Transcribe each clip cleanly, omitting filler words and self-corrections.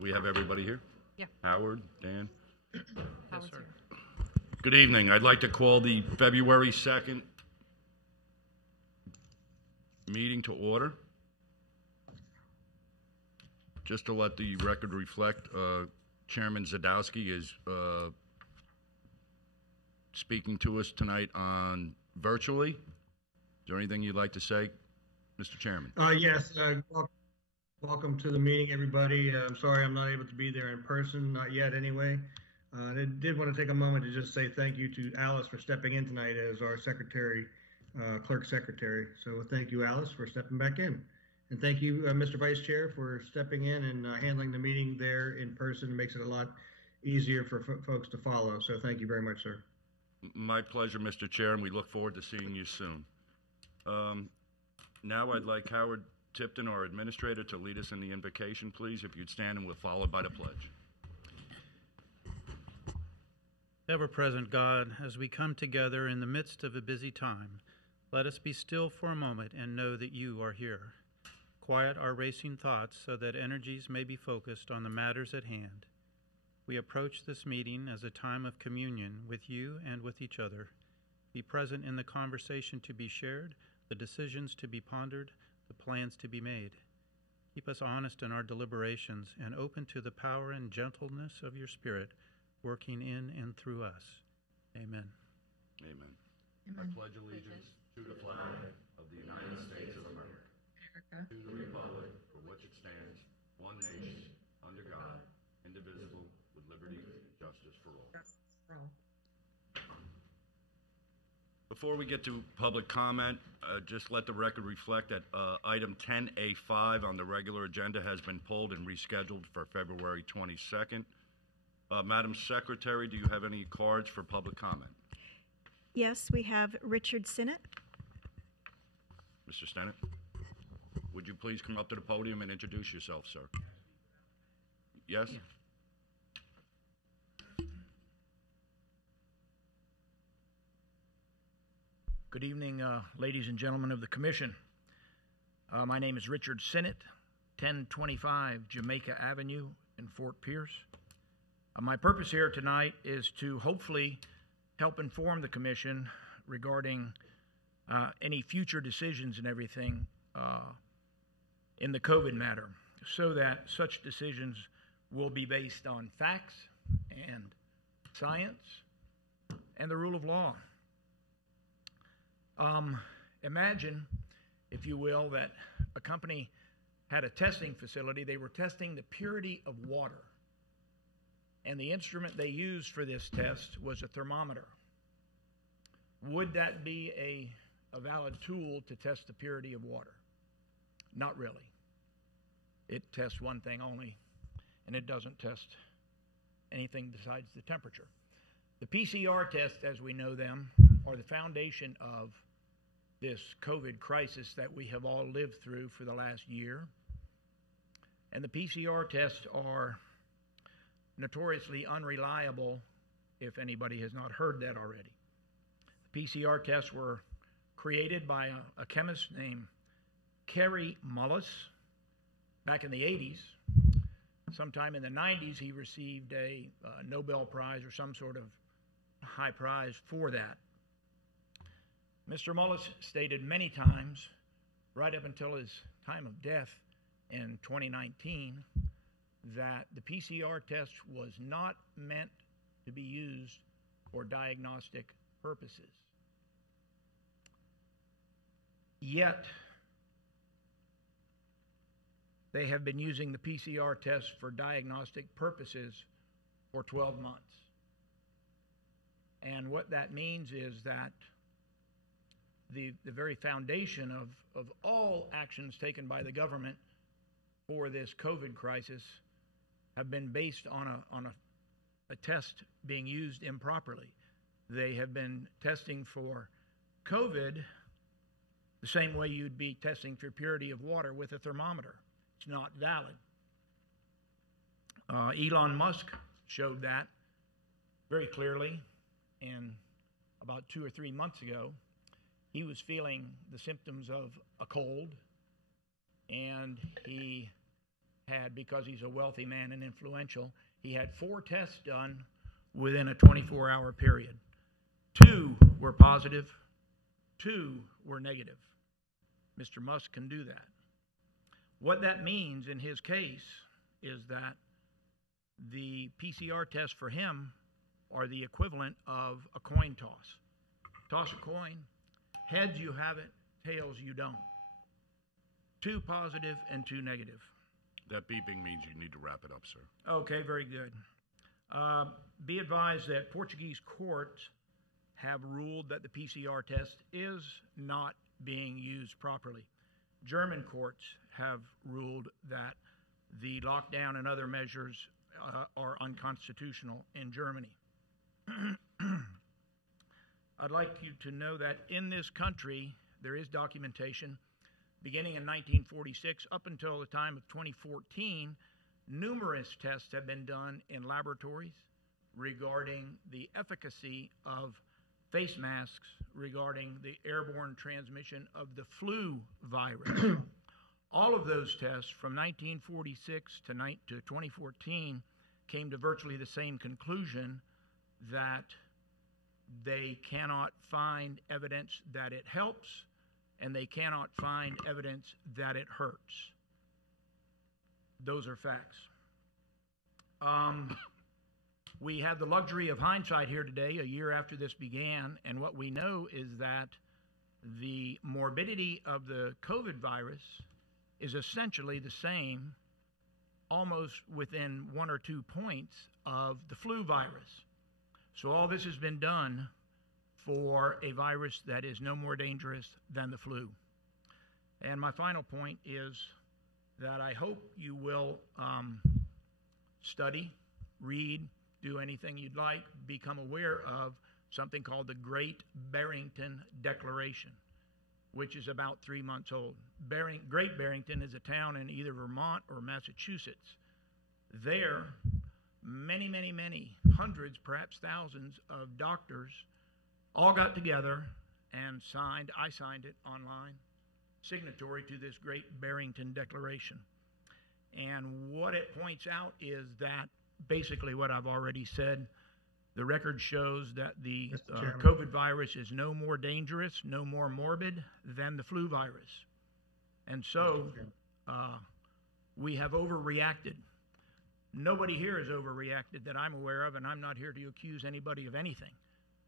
We have everybody here? Yeah. Howard, Dan? Yes, sir. Good evening. I'd like to call the February 2nd meeting to order. Just to let the record reflect, Chairman Zadowski is speaking to us tonight on virtually. Is there anything you'd like to say, Mr. Chairman? Yes. Welcome to the meeting, everybody. I'm sorry I'm not able to be there in person, not yet anyway. I did want to take a moment to just say thank you to Alice for stepping in tonight as our secretary, clerk secretary. So thank you, Alice, for stepping back in. And thank you, Mr. Vice Chair, for stepping in and handling the meeting there in person. It makes it a lot easier for folks to follow. So thank you very much, sir. My pleasure, Mr. Chair, and we look forward to seeing you soon. Now I'd like Howard Tipton, our administrator, to lead us in the invocation, please. If you'd stand, and we'll follow by the pledge. Ever-present God, as we come together in the midst of a busy time, let us be still for a moment and know that you are here. Quiet our racing thoughts so that energies may be focused on the matters at hand. We approach this meeting as a time of communion with you and with each other. Be present in the conversation to be shared, the decisions to be pondered, the plans to be made. Keep us honest in our deliberations and open to the power and gentleness of your Spirit working in and through us. Amen. Amen. I pledge allegiance to the flag of the United States of America, to the republic for which it stands, one nation, under God, indivisible, with liberty and justice for all. Before we get to public comment, just let the record reflect that item 10A5 on the regular agenda has been pulled and rescheduled for February 22nd. Madam Secretary, do you have any cards for public comment? Yes, we have Richard Sinnott. Mr. Stennett, would you please come up to the podium and introduce yourself, sir? Yes? Yeah. Good evening, ladies and gentlemen of the Commission. My name is Richard Sinnott, 1025 Jamaica Avenue in Fort Pierce. My purpose here tonight is to hopefully help inform the Commission regarding any future decisions and everything in the COVID matter, so that such decisions will be based on facts and science and the rule of law. Imagine, if you will, that a company had a testing facility. They were testing the purity of water, and the instrument they used for this test was a thermometer. Would that be a valid tool to test the purity of water? Not really. It tests one thing only, and it doesn't test anything besides the temperature. The PCR tests, as we know them, are the foundation of this COVID crisis that we have all lived through for the last year. And the PCR tests are notoriously unreliable, if anybody has not heard that already. The PCR tests were created by a chemist named Kary Mullis back in the 80s. Sometime in the 90s, he received a Nobel Prize or some sort of high prize for that. Mr. Mullis stated many times, right up until his time of death in 2019, that the PCR test was not meant to be used for diagnostic purposes. Yet, they have been using the PCR test for diagnostic purposes for 12 months. And what that means is that the very foundation of all actions taken by the government for this COVID crisis have been based on a test being used improperly. They have been testing for COVID the same way you'd be testing for purity of water with a thermometer. It's not valid. Elon Musk showed that very clearly, and about 2 or 3 months ago, he was feeling the symptoms of a cold, and he had, because he's a wealthy man and influential, he had 4 tests done within a 24-hour period. 2 were positive, 2 were negative. Mr. Musk can do that. What that means in his case is that the PCR tests for him are the equivalent of a coin toss. Toss a coin, heads you have it, tails you don't. 2 positive and 2 negative. That beeping means you need to wrap it up, sir. Okay, very good. Be advised that Portuguese courts have ruled that the PCR test is not being used properly. German courts have ruled that the lockdown and other measures are unconstitutional in Germany. I'd like you to know that in this country, there is documentation beginning in 1946 up until the time of 2014. Numerous tests have been done in laboratories regarding the efficacy of face masks, regarding the airborne transmission of the flu virus. All of those tests from 1946 to 2014 came to virtually the same conclusion, that they cannot find evidence that it helps, and they cannot find evidence that it hurts. Those are facts. We have the luxury of hindsight here today, a year after this began, and what we know is that the morbidity of the COVID virus is essentially the same, almost within 1 or 2 points, of the flu virus. So all this has been done for a virus that is no more dangerous than the flu. And my final point is that I hope you will study, read, do anything you'd like, become aware of something called the Great Barrington Declaration, which is about 3 months old. Great Barrington is a town in either Vermont or Massachusetts. There, many, many, many, hundreds, perhaps thousands of doctors all got together and signed, I signed it online, signatory to this Great Barrington Declaration. And what it points out is that basically what I've already said. The record shows that the COVID virus is no more dangerous, no more morbid than the flu virus. And so we have overreacted. Nobody here has overreacted that I'm aware of, and I'm not here to accuse anybody of anything.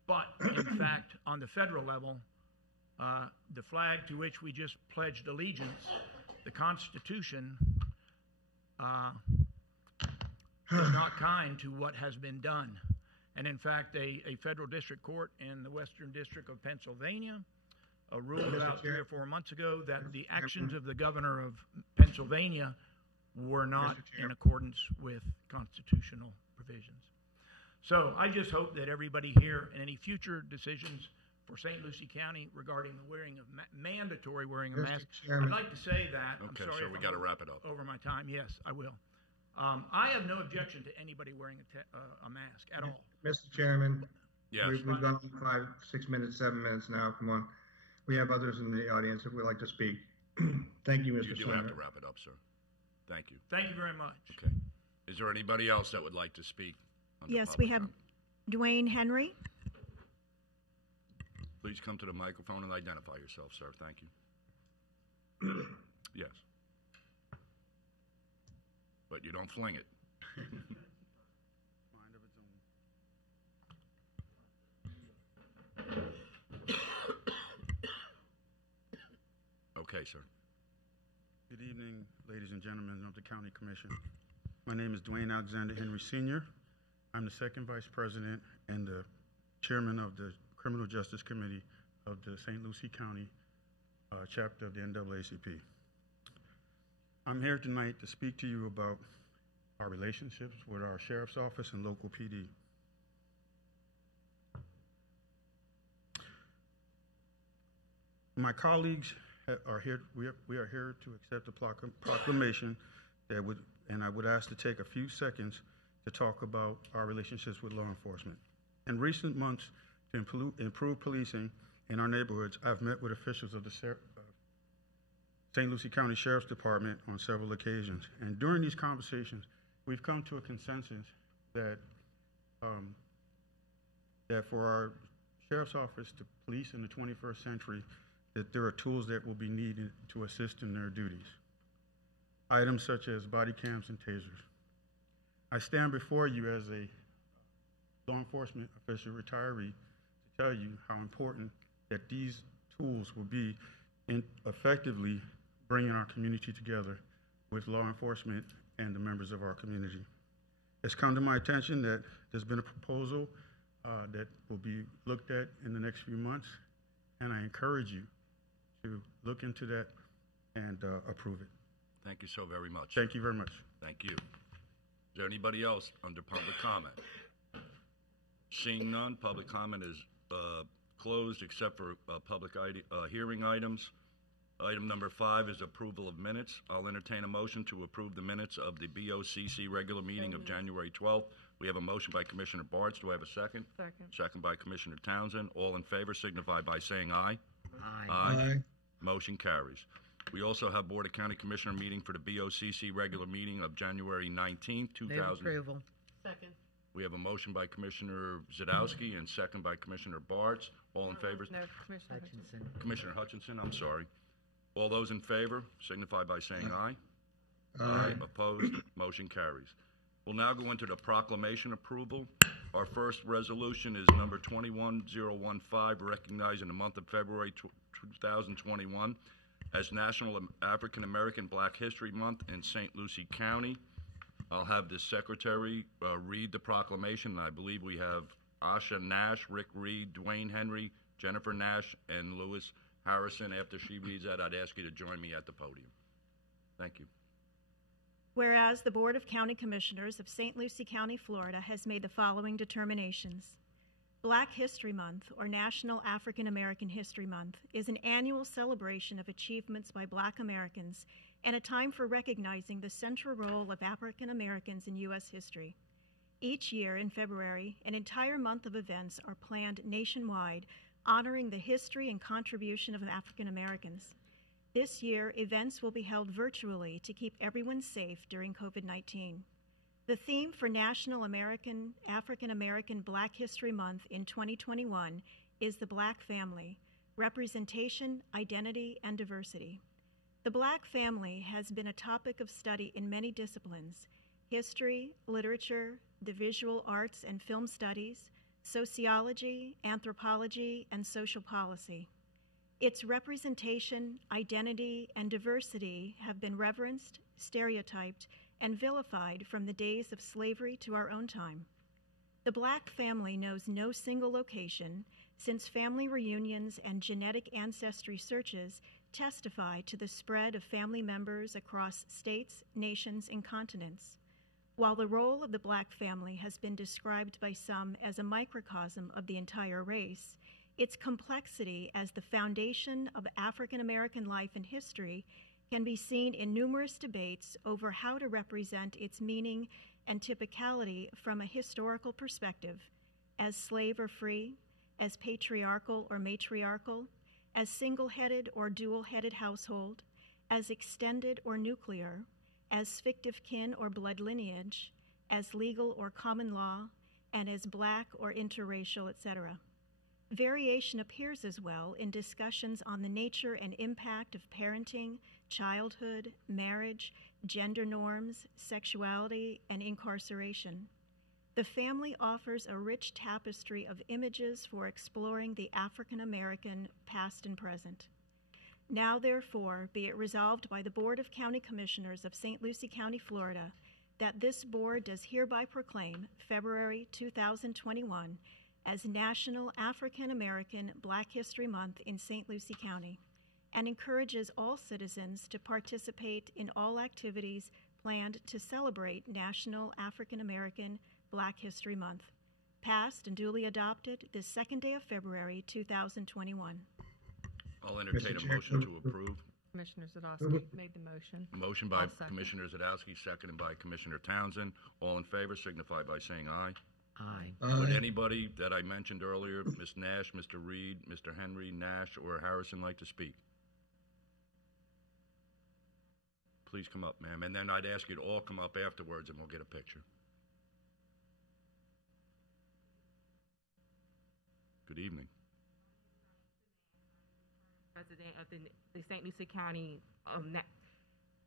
But in fact, on the federal level, the flag to which we just pledged allegiance, the Constitution, is not kind to what has been done. And in fact, a federal district court in the Western District of Pennsylvania ruled about 3 or 4 months ago that the actions of the governor of Pennsylvania were not in accordance with constitutional provisions. So I just hope that everybody here, in any future decisions for St. Lucie County regarding the wearing of mandatory wearing of masks, I'd like to say that. Okay, I'm sorry so we got to wrap it up. over my time. Yes, I will. I have no objection to anybody wearing a mask at all. Mr. Chairman, Yes. we've gone 5, 6 minutes, 7 minutes now. Come on. We have others in the audience that would like to speak. Thank you, Mr. You do Senator. have to wrap it up, sir. Thank you. Thank you very much. Okay. Is there anybody else that would like to speak? under Yes, public we have comment? Dwayne Henry. Please come to the microphone and identify yourself, sir. Thank you. Yes. But you don't fling it. Okay, sir. Good evening, ladies and gentlemen of the County Commission. My name is Dwayne Alexander Henry Sr. I'm the second vice president and the chairman of the Criminal Justice Committee of the St. Lucie County chapter of the NAACP. I'm here tonight to speak to you about our relationships with our sheriff's office and local PD. My colleagues are here. We are here to accept a proclamation that would, and I would ask to take a few seconds to talk about our relationships with law enforcement. In recent months, to improve policing in our neighborhoods, I've met with officials of the St. Lucie County Sheriff's Department on several occasions. And during these conversations, we've come to a consensus that that for our sheriff's office to police in the 21st century, that there are tools that will be needed to assist in their duties. Items such as body cams and tasers. I stand before you as a law enforcement official retiree to tell you how important that these tools will be in effectively bringing our community together with law enforcement and the members of our community. It's come to my attention that there's been a proposal that will be looked at in the next few months, and I encourage you to look into that and approve it. Thank you so very much. Thank you very much. Thank you. Is there anybody else under public comment? Seeing none, public comment is closed except for hearing items. Item number 5 is approval of minutes. I'll entertain a motion to approve the minutes of the BOCC regular meeting of January 12th. We have a motion by Commissioner Bartz. Do I have a second? Second. Second by Commissioner Townsend. All in favor signify by saying aye. Aye. Aye. Motion carries. We also have Board of County Commissioner meeting for the BOCC regular meeting of January 19th, Move 2000. approval. Second. We have a motion by Commissioner Zadowski and second by Commissioner Bartz. All in favor? No, Commissioner Hutchinson. Commissioner Hutchinson, I'm sorry. All those in favor signify by saying aye. Aye. Opposed? Motion carries. We'll now go into the proclamation approval. Our first resolution is number 21015, recognizing the month of February 2021 as National African American Black History Month in St. Lucie County. I'll have the secretary read the proclamation. I believe we have Asha Nash, Rick Reed, Dwayne Henry, Jennifer Nash, and Lewis Harrison. After she reads that, I'd ask you to join me at the podium. Thank you. Whereas the Board of County Commissioners of St. Lucie County, Florida has made the following determinations. Black History Month, or National African American History Month, is an annual celebration of achievements by Black Americans and a time for recognizing the central role of African Americans in U.S. history. Each year in February, an entire month of events are planned nationwide honoring the history and contribution of African Americans. This year, events will be held virtually to keep everyone safe during COVID-19. The theme for National African American Black History Month in 2021 is the Black Family, Representation, Identity, and Diversity. The Black family has been a topic of study in many disciplines: history, literature, the visual arts and film studies, sociology, anthropology, and social policy. Its representation, identity, and diversity have been reverenced, stereotyped, and vilified from the days of slavery to our own time. The Black family knows no single location, since family reunions and genetic ancestry searches testify to the spread of family members across states, nations, and continents. While the role of the Black family has been described by some as a microcosm of the entire race, its complexity as the foundation of African American life and history can be seen in numerous debates over how to represent its meaning and typicality from a historical perspective, as slave or free, as patriarchal or matriarchal, as single-headed or dual-headed household, as extended or nuclear, as fictive kin or blood lineage, as legal or common law, and as Black or interracial, etc. Variation appears as well in discussions on the nature and impact of parenting, childhood, marriage, gender norms, sexuality, and incarceration. The family offers a rich tapestry of images for exploring the African American past and present. Now, therefore, be it resolved by the Board of County Commissioners of St. Lucie County, Florida, that this board does hereby proclaim February 2021 as National African American Black History Month in St. Lucie County, and encourages all citizens to participate in all activities planned to celebrate National African American Black History Month, passed and duly adopted this second day of February 2021. I'll entertain Mr. a Chair, motion to approve. Commissioner Zadowski made the motion. Motion by I'll second. Commissioner Zadowski, seconded by Commissioner Townsend. All in favor signify by saying aye. Aye. Would Aye. anybody that I mentioned earlier, Ms. Nash, Mr. Reed, Mr. Henry, Nash, or Harrison, like to speak? please come up, ma'am. And then I'd ask you to all come up afterwards and we'll get a picture. Good evening. President of the St. Lucie County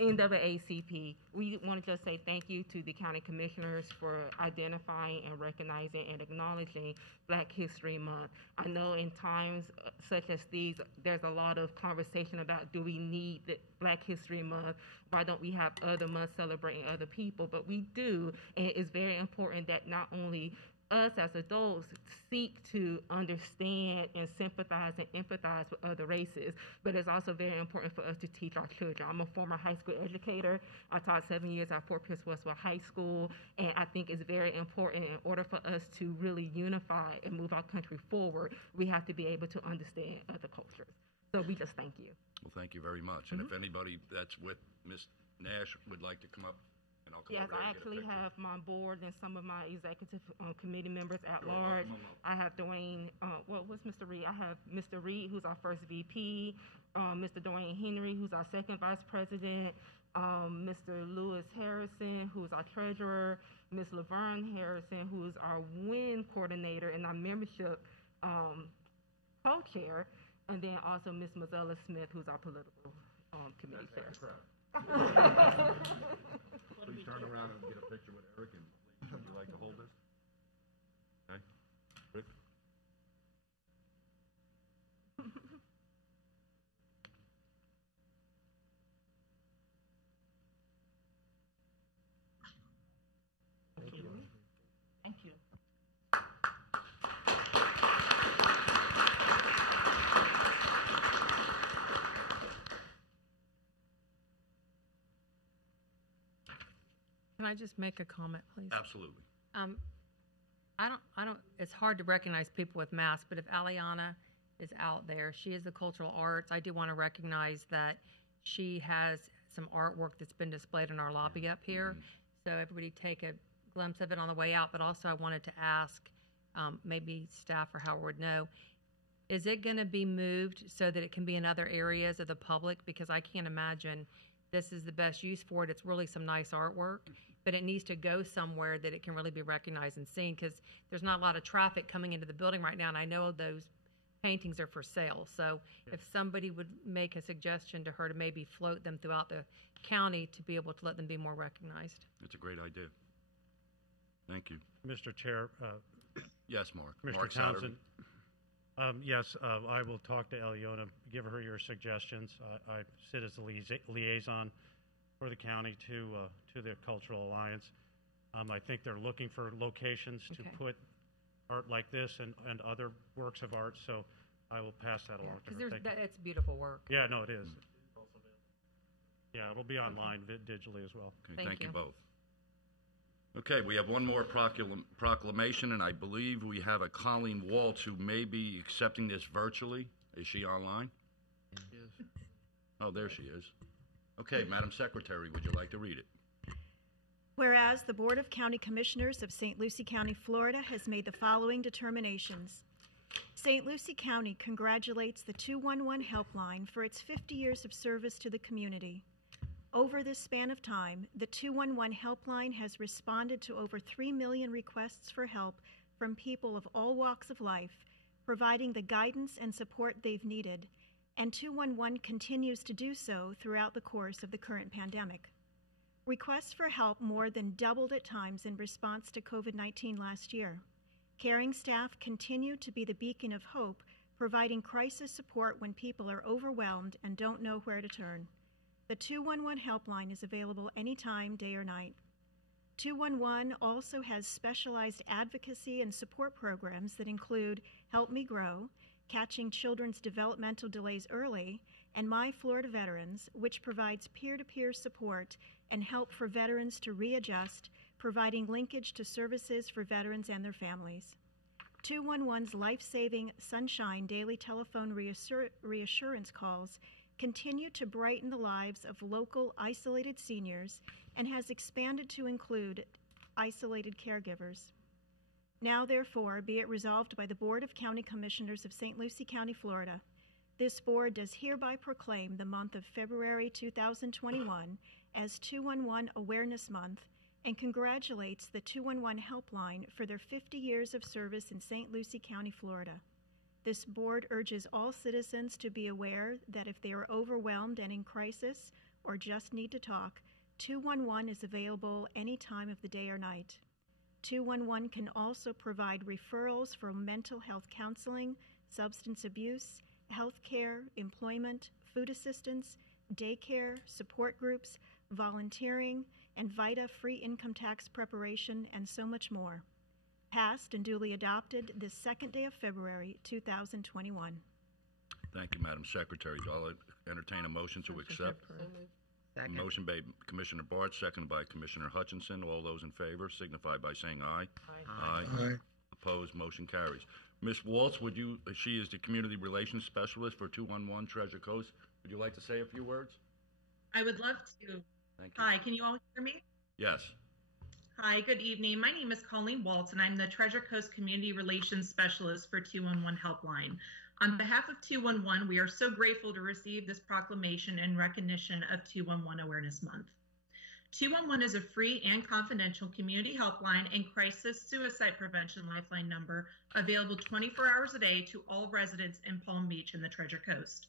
NAACP. We want to just say thank you to the county commissioners for identifying and recognizing and acknowledging Black History Month. I know in times such as these, there's a lot of conversation about, do we need the Black History Month? Why don't we have other months celebrating other people? But we do, and it's very important that not only us as adults seek to understand and sympathize and empathize with other races, but it's also very important for us to teach our children. I'm a former high school educator. I taught 7 years at Fort Pierce Westwell High School, and I think it's very important in order for us to really unify and move our country forward, we have to be able to understand other cultures. So we just thank you. Well, thank you very much. And if anybody that's with Ms. Nash would like to come up, and I'll come Yes, over there I and get a actually picture. have my board and some of my executive committee members at large. I have Dwayne, what's Mr. Reed? I have Mr. Reed, who's our first VP, Mr. Dwayne Henry, who's our second vice president, Mr. Lewis Harrison, who's our treasurer, Ms. Laverne Harrison, who's our WIN coordinator and our membership co-chair, and then also Ms. Mozella Smith, who's our political committee chair. Please turn around and get a picture with Eric, and please, would you like to hold this? Okay. Rick? Thank you. Can I just make a comment, please? Absolutely. I don't, it's hard to recognize people with masks, but if Aliana is out there, she is the cultural arts. I do want to recognize that she has some artwork that's been displayed in our lobby up here. So everybody take a glimpse of it on the way out, but also I wanted to ask, maybe staff or Howard would know, is it going to be moved so that it can be in other areas of the public? Because I can't imagine this is the best use for it. It's really some nice artwork, but it needs to go somewhere that it can really be recognized and seen, because there's not a lot of traffic coming into the building right now, and I know those paintings are for sale. So if somebody would make a suggestion to her to maybe float them throughout the county to be able to let them be more recognized. It's a great idea. Thank you. Mr. Chair, Yes, Mark. Commissioner Mark Souderby. Townsend. Yes, I will talk to Eliona, give her your suggestions. I sit as the liaison for the county to the Cultural Alliance. I think they're looking for locations to Okay. put art like this and other works of art, so I will pass that along to Because her. Thank you. it's beautiful work. Yeah, no, it is. Yeah, it'll be online digitally as well. Okay, Thank thank you you. both. Okay, we have one more proclamation, and I believe we have a Colleen Waltz who may be accepting this virtually. Is she online? Yes. Oh, there she is. Okay, Madam Secretary, would you like to read it? Whereas the Board of County Commissioners of St. Lucie County, Florida has made the following determinations. St. Lucie County congratulates the 211 Helpline for its 50 years of service to the community. Over this span of time, the 211 Helpline has responded to over 3 million requests for help from people of all walks of life, providing the guidance and support they've needed, and 211 continues to do so throughout the course of the current pandemic. Requests for help more than doubled at times in response to COVID-19 last year. Caring staff continue to be the beacon of hope, providing crisis support when people are overwhelmed and don't know where to turn. The 211 helpline is available anytime, day or night. 211 also has specialized advocacy and support programs that include Help Me Grow, Catching Children's Developmental Delays Early, and My Florida Veterans, which provides peer-to-peer support and help for veterans to readjust, providing linkage to services for veterans and their families. 211's life-saving Sunshine daily telephone reassurance calls continue to brighten the lives of local isolated seniors and has expanded to include isolated caregivers. Now, therefore, be it resolved by the Board of County Commissioners of St. Lucie County, Florida, this board does hereby proclaim the month of February 2021 as 211 Awareness Month and congratulates the 211 Helpline for their 50 years of service in St. Lucie County, Florida. This board urges all citizens to be aware that if they are overwhelmed and in crisis or just need to talk, 211 is available any time of the day or night. 211 can also provide referrals for mental health counseling, substance abuse, health care, employment, food assistance, daycare, support groups, volunteering, and VITA free income tax preparation, and so much more. Passed and duly adopted this second day of February 2021. Thank you, Madam Secretary. I'll entertain a motion to accept. Second. Motion by Commissioner Barth, seconded by Commissioner Hutchinson. All those in favor signify by saying aye. Aye. Aye. Opposed, motion carries. Ms. Waltz, she is the Community Relations Specialist for 211 Treasure Coast. Would you like to say a few words? I would love to. Thank you. Hi, can you all hear me? Yes. Hi, good evening. My name is Colleen Waltz, and I'm the Treasure Coast Community Relations Specialist for 211 Helpline. On behalf of 211, we are so grateful to receive this proclamation in recognition of 211 Awareness Month. 211 is a free and confidential community helpline and crisis suicide prevention lifeline number available 24 hours a day to all residents in Palm Beach and the Treasure Coast.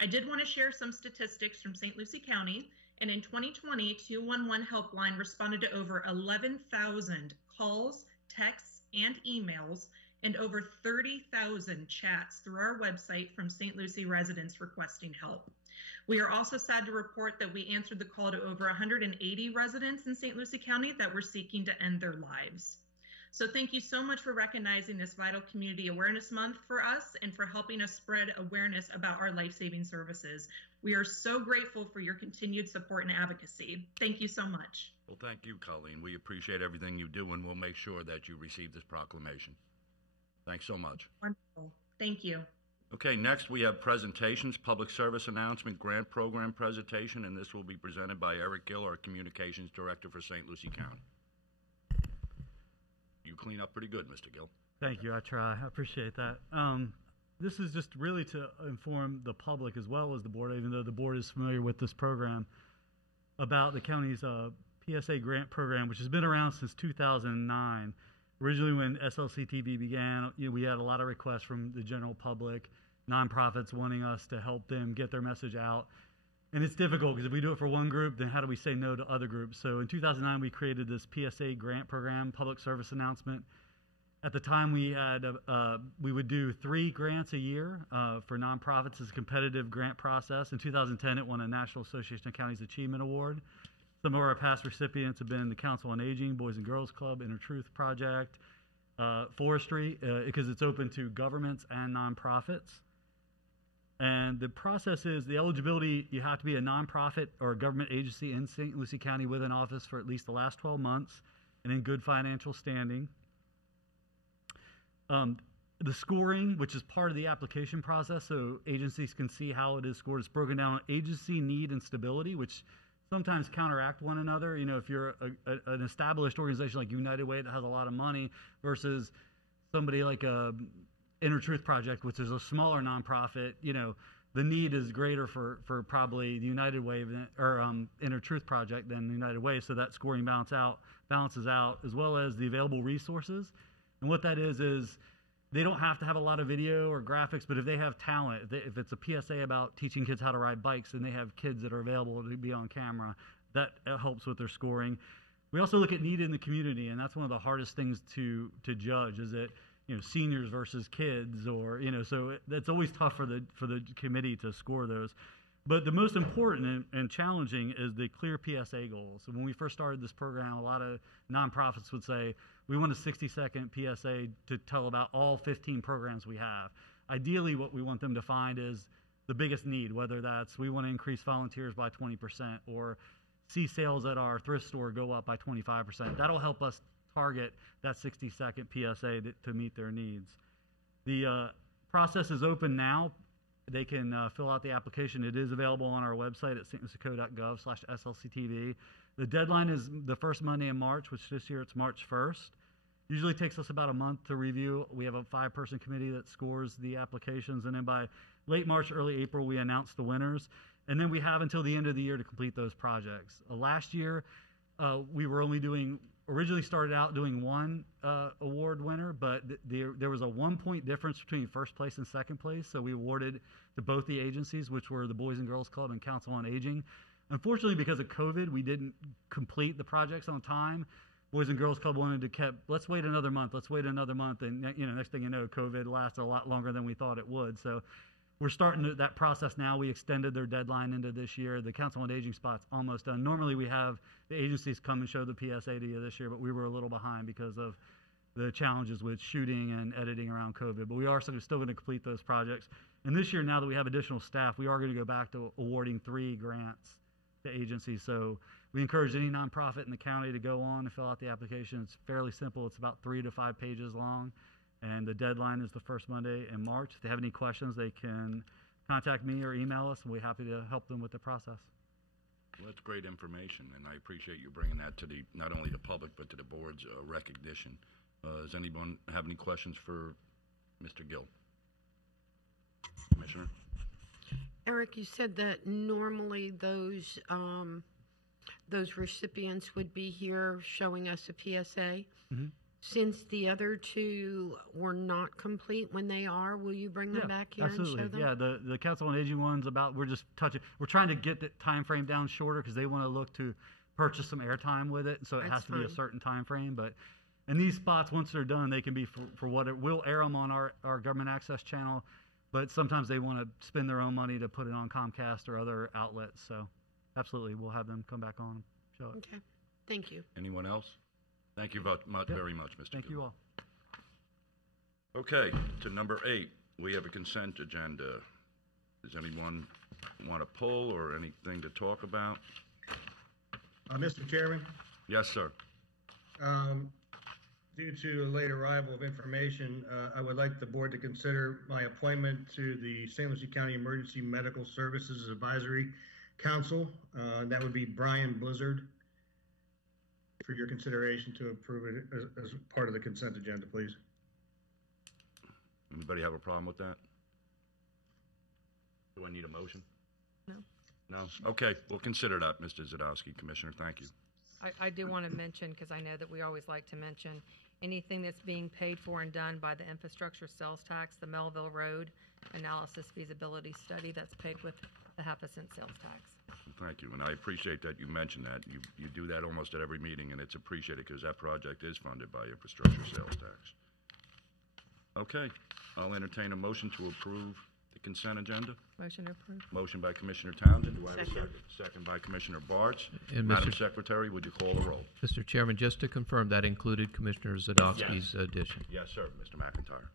I did want to share some statistics from St. Lucie County, and in 2020, 211 Helpline responded to over 11,000 calls, texts, and emails, and over 30,000 chats through our website from St. Lucie residents requesting help. We are also sad to report that we answered the call to over 180 residents in St. Lucie County that were seeking to end their lives. So thank you so much for recognizing this vital Community Awareness Month for us and for helping us spread awareness about our life-saving services. We are so grateful for your continued support and advocacy. Thank you so much. Well, thank you, Colleen. We appreciate everything you do, and we'll make sure that you receive this proclamation. Thanks so much. Wonderful. Thank you. Okay, next we have presentations, public service announcement, grant program presentation, and this will be presented by Eric Gill, our Communications Director for St. Lucie County. You clean up pretty good, Mr. Gill. Thank you. I try. I appreciate that. This is just really to inform the public as well as the board, even though the board is familiar with this program, about the county's PSA grant program, which has been around since 2009. Originally, when SLCTV began, we had a lot of requests from the general public, nonprofits wanting us to help them get their message out. And it's difficult because if we do it for one group, then how do we say no to other groups? So in 2009, we created this PSA grant program, public service announcement. At the time, we had we would do 3 grants a year for nonprofits as a competitive grant process. In 2010, it won a National Association of Counties Achievement Award. Some of our past recipients have been the Council on Aging, Boys and Girls Club, Inner Truth Project, Forestry, because it's open to governments and nonprofits. And the process is the eligibility, you have to be a nonprofit or a government agency in St. Lucie County with an office for at least the last 12 months and in good financial standing. The scoring, which is part of the application process, so agencies can see how it is scored. It's broken down on agency, need, and stability, which sometimes counteract one another. You know, if you're an established organization like United Way that has a lot of money versus somebody like a Inner Truth Project, which is a smaller nonprofit, you know, the need is greater for probably the United Way or Inner Truth Project than the United Way. So that scoring balances out, as well as the available resources. And what that is they don't have to have a lot of video or graphics, but if they have talent, if it's a PSA about teaching kids how to ride bikes, and they have kids that are available to be on camera, that helps with their scoring. We also look at need in the community, and that's one of the hardest things to judge. Is it, you know, seniors versus kids, or, you know, so that's always tough for the committee to score those. But the most important and challenging is the clear PSA goals. So when we first started this program, a lot of nonprofits would say, we want a 60-second PSA to tell about all 15 programs we have. Ideally, what we want them to find is the biggest need, whether that's we want to increase volunteers by 20% or see sales at our thrift store go up by 25%. That'll help us target that 60-second PSA to meet their needs. The process is open now. They can fill out the application. It is available on our website at stlucieco.gov/SLCTV. The deadline is the first Monday in March, which this year it's March 1st. Usually takes us about a month to review. We have a 5-person committee that scores the applications, and then by late March, early April, we announce the winners. And then we have until the end of the year to complete those projects. Last year, we were only originally started out doing one award winner, but there was a 1-point difference between first place and second place. So we awarded to both the agencies, which were the Boys and Girls Club and Council on Aging. Unfortunately, because of COVID, we didn't complete the projects on time. Boys and Girls Club wanted to let's wait another month, and next thing you know, COVID lasted a lot longer than we thought it would. So we're starting that process now. We extended their deadline into this year. The Council on Aging spot's almost done. Normally we have the agencies come and show the PSA to you this year, but we were a little behind because of the challenges with shooting and editing around COVID. But we are still going to complete those projects. And this year, now that we have additional staff, we are going to go back to awarding 3 grants to agencies. So we encourage any nonprofit in the county to go on and fill out the application. It's fairly simple. It's about 3 to 5 pages long. And the deadline is the first Monday in March. If they have any questions, they can contact me or email us, and we're happy to help them with the process. Well, that's great information, and I appreciate you bringing that to not only the public, but to the board's recognition. Does anyone have any questions for Mr. Gill? Commissioner? Eric, you said that normally those recipients would be here showing us a PSA. Mm-hmm. Since the other 2 were not complete when they are, will you bring them back here absolutely. and show them? Yeah, the Council on Aging one's we're trying to get the time frame down shorter because they want to look to purchase some airtime with it, so it has to be a certain time frame. But in these spots, once they're done, they can be for what we'll air them on our government access channel, but sometimes they want to spend their own money to put it on Comcast or other outlets. So absolutely, we'll have them come back on and show it. Okay, thank you. Anyone else? Thank you very much, Mr. Thank you all. Okay, to number 8, we have a consent agenda. Does anyone want to pull or anything to talk about? Mr. Chairman, Yes, sir. due to a late arrival of information, I would like the board to consider my appointment to the St. Lucie County Emergency Medical Services Advisory Council. That would be Brian Blizzard. For your consideration to approve it as part of the consent agenda, please. Anybody have a problem with that? Do I need a motion? No. No? Okay, we'll consider that, Mr. Zadowski. Commissioner, thank you. I do want to mention, because I know that we always like to mention, anything that's being paid for and done by the infrastructure sales tax, the Melville Road analysis feasibility study that's paid with the half-a-cent sales tax. Thank you, and I appreciate that you mentioned that. You do that almost at every meeting, and it's appreciated because that project is funded by infrastructure sales tax. Okay, I'll entertain a motion to approve the consent agenda. Motion to approve. Motion by Commissioner Townsend. Do I have a second? Second by Commissioner Bartz. And Madam Secretary, would you call the roll? Mr. Chairman, just to confirm, that included Commissioner Zadowski's addition. Yes, sir, Mr. McIntyre.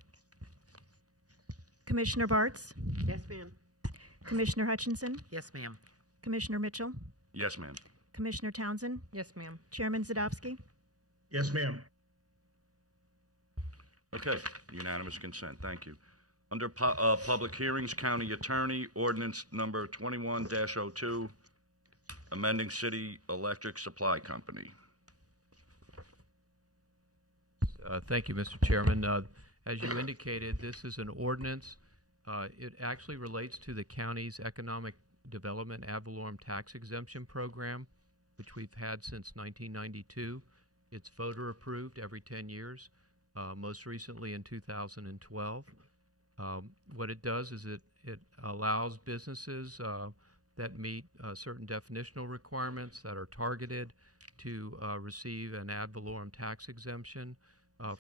Commissioner Bartz? Yes, ma'am. Commissioner Hutchinson? Yes, ma'am. Commissioner Mitchell? Yes, ma'am. Commissioner Townsend? Yes, ma'am. Chairman Zadowski? Yes, ma'am. Okay, unanimous consent. Thank you. Under public hearings, County Attorney, Ordinance Number 21-02, amending City Electric Supply Company. Thank you, Mr. Chairman. As you indicated, this is an ordinance. It actually relates to the county's Economic Development Ad valorem tax exemption program, which we've had since 1992. It's voter approved every 10 years, most recently in 2012. What it does is it allows businesses that meet certain definitional requirements that are targeted to receive an ad valorem tax exemption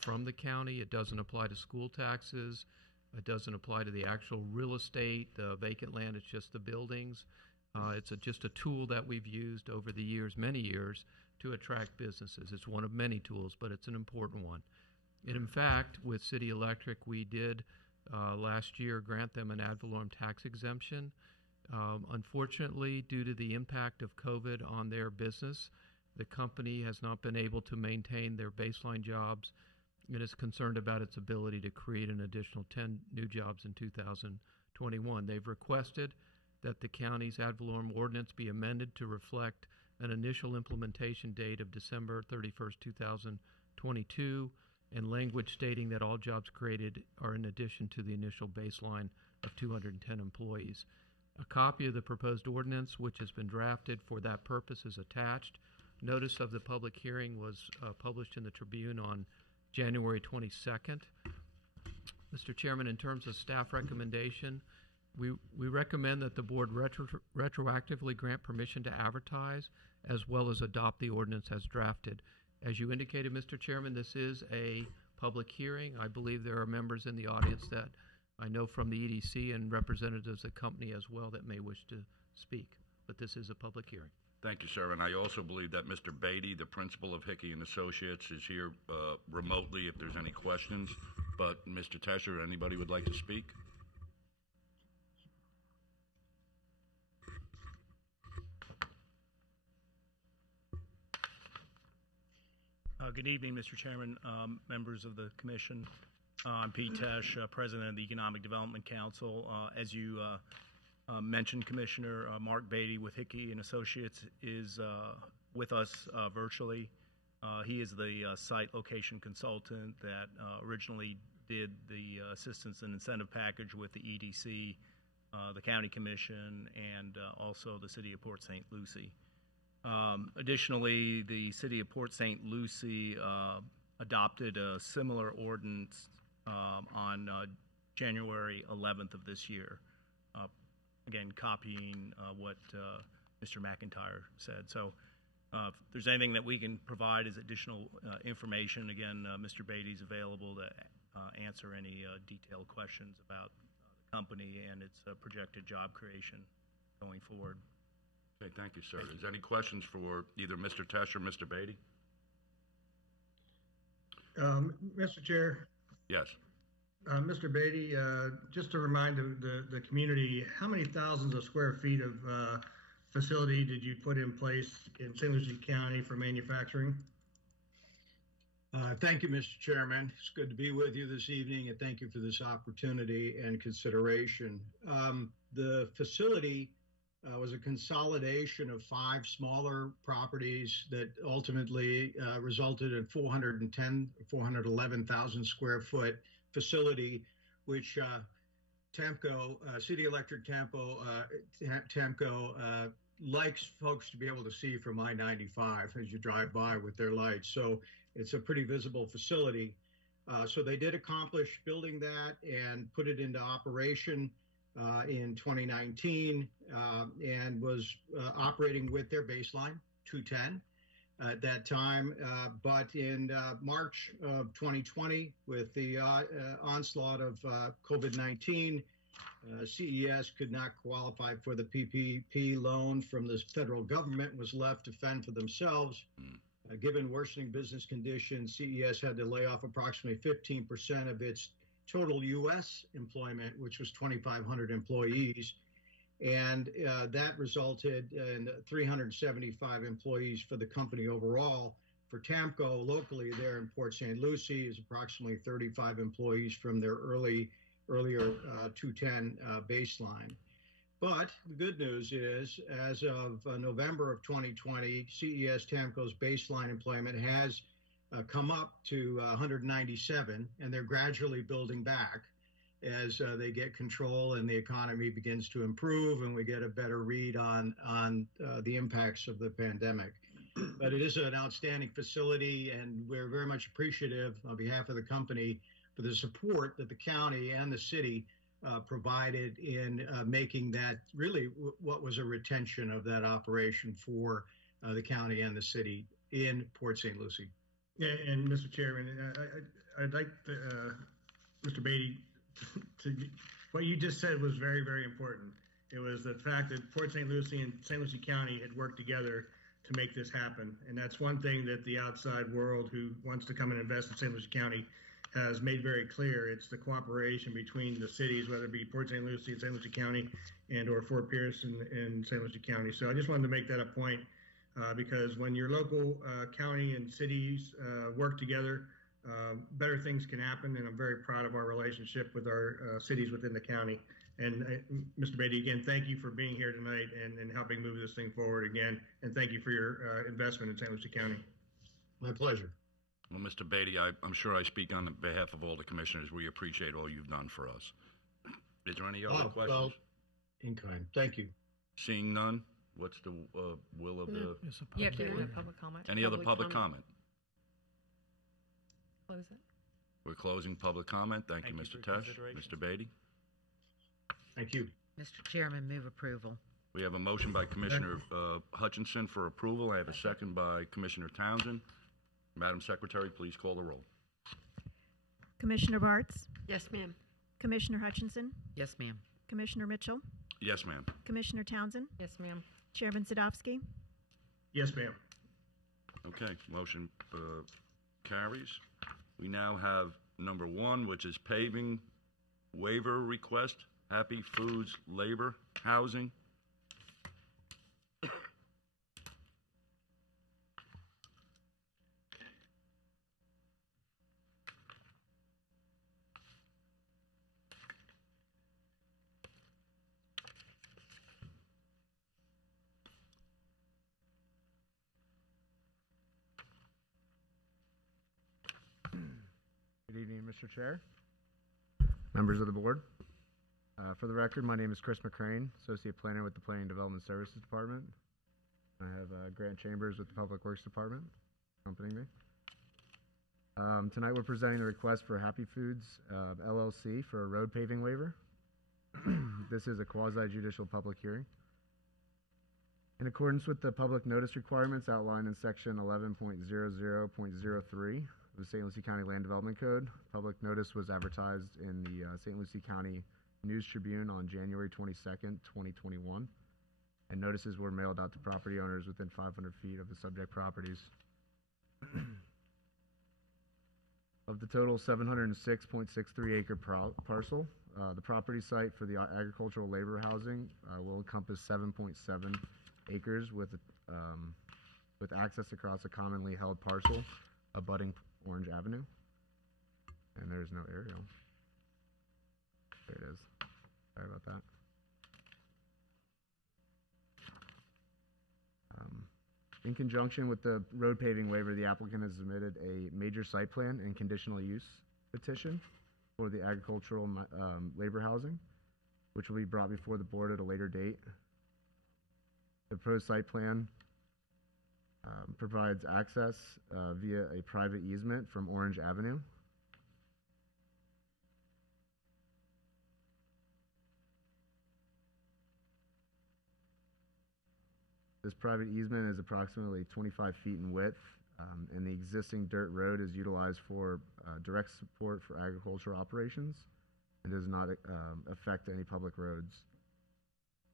from the county. It doesn't apply to school taxes. It doesn't apply to the actual real estate, the vacant land. It's just the buildings. It's just a tool that we've used over the years, many years, to attract businesses. It's one of many tools, but it's an important one. And in fact, with City Electric, we did last year grant them an ad valorem tax exemption. Unfortunately, due to the impact of COVID on their business, the company has not been able to maintain their baseline jobs and is concerned about its ability to create an additional 10 new jobs in 2021. They've requested that the county's ad valorem ordinance be amended to reflect an initial implementation date of December 31st, 2022, and language stating that all jobs created are in addition to the initial baseline of 210 employees. A copy of the proposed ordinance, which has been drafted for that purpose, is attached. Notice of the public hearing was published in the Tribune on January 22nd. Mr. Chairman, in terms of staff recommendation, we recommend that the board retroactively grant permission to advertise as well as adopt the ordinance as drafted. As you indicated, Mr. Chairman, this is a public hearing. I believe there are members in the audience that I know from the EDC and representatives of the company as well that may wish to speak, but this is a public hearing. Thank you, sir. And I also believe that Mr. Beatty, the principal of Hickey and Associates, is here remotely if there's any questions. But Mr. Tesher, anybody would like to speak? Good evening, Mr. Chairman, members of the commission. I'm Pete Tesh, President of the Economic Development Council. As you mentioned, Commissioner, Mark Beatty with Hickey and Associates is with us virtually. He is the site location consultant that originally did the assistance and incentive package with the EDC, the County Commission, and also the City of Port St. Lucie. Additionally, the City of Port St. Lucie adopted a similar ordinance on January 11th of this year, again copying what Mr. McIntyre said. So if there's anything that we can provide as additional information, again, Mr. Beatty's available to answer any detailed questions about the company and its projected job creation going forward. Okay, thank you, sir. Is there any questions for either Mr. Tesh or Mr. Beatty? Mr. Chair. Yes. Mr. Beatty, just to remind the community, how many thousands of square feet of facility did you put in place in St. Lucie County for manufacturing? Thank you, Mr. Chairman. It's good to be with you this evening, and thank you for this opportunity and consideration. The facility was a consolidation of 5 smaller properties that ultimately resulted in 411,000 square foot facility, which Tamco, City Electric Tamco likes folks to be able to see from I-95 as you drive by with their lights. So it's a pretty visible facility. So they did accomplish building that and put it into operation in 2019 and was operating with their baseline 210 at that time. But in March of 2020, with the onslaught of COVID-19, CES could not qualify for the PPP loan from the federal government, was left to fend for themselves. Given worsening business conditions, CES had to lay off approximately 15% of its total U.S. employment, which was 2,500 employees. And that resulted in 375 employees for the company overall. For Tamco, locally there in Port St. Lucie, is approximately 35 employees from their earlier 210 baseline. But the good news is, as of November of 2020, CES Tamco's baseline employment has come up to 197, and they're gradually building back as they get control and the economy begins to improve and we get a better read on the impacts of the pandemic. But it is an outstanding facility, and we're very much appreciative on behalf of the company for the support that the county and the city provided in making that really what was a retention of that operation for the county and the city in Port St. Lucie. Yeah, and Mr. Chairman, I'd like Mr. Beatty what you just said was very, very important. It was the fact that Port St. Lucie and St. Lucie County had worked together to make this happen. And that's one thing that the outside world who wants to come and invest in St. Lucie County has made very clear. It's the cooperation between the cities, whether it be Port St. Lucie and St. Lucie County and or Fort Pierce and St. Lucie County. So I just wanted to make that a point because when your local county and cities work together, better things can happen, and I'm very proud of our relationship with our cities within the county. And Mr. Beatty, again, thank you for being here tonight and helping move this thing forward again. And thank you for your investment in St. Lucie County. My pleasure. Well, Mr. Beatty, I'm sure I speak on behalf of all the commissioners. We appreciate all you've done for us. Is there any other questions? Well, in kind. Thank you. Seeing none, what's the will of the? You have to do a public comment. Any other public comment? Close it. We're closing public comment. Thank you, Mr. Tesh. Mr. Beatty? Thank you. Mr. Chairman, move approval. We have a motion by Commissioner Hutchinson for approval. I have a second by Commissioner Townsend. Madam Secretary, please call the roll. Commissioner Bartz? Yes, ma'am. Commissioner Hutchinson? Yes, ma'am. Commissioner Mitchell? Yes, ma'am. Commissioner Townsend? Yes, ma'am. Chairman Sadowski? Yes, ma'am. Okay, motion carries. We now have number 1, which is paving waiver request, Happy Foods Labor Housing. Good evening, Mr. Chair, members of the board. For the record, my name is Chris McCrane, Associate Planner with the Planning and Development Services Department. I have Grant Chambers with the Public Works Department accompanying me. Tonight we're presenting the request for Happy Foods LLC for a road paving waiver. This is a quasi-judicial public hearing. In accordance with the public notice requirements outlined in section 11.00.03 of the St. Lucie County Land Development Code, public notice was advertised in the St. Lucie County News Tribune on January 22nd, 2021, and notices were mailed out to property owners within 500 feet of the subject properties. Of the total 706.63 acre parcel, the property site for the agricultural labor housing will encompass 7.7 acres with access across a commonly held parcel abutting Orange Avenue. And there's no aerial. There it is. Sorry about that. In conjunction with the road paving waiver, the applicant has submitted a major site plan and conditional use petition for the agricultural labor housing, which will be brought before the board at a later date. The proposed site plan provides access via a private easement from Orange Avenue. This private easement is approximately 25 feet in width, and the existing dirt road is utilized for direct support for agricultural operations and does not affect any public roads.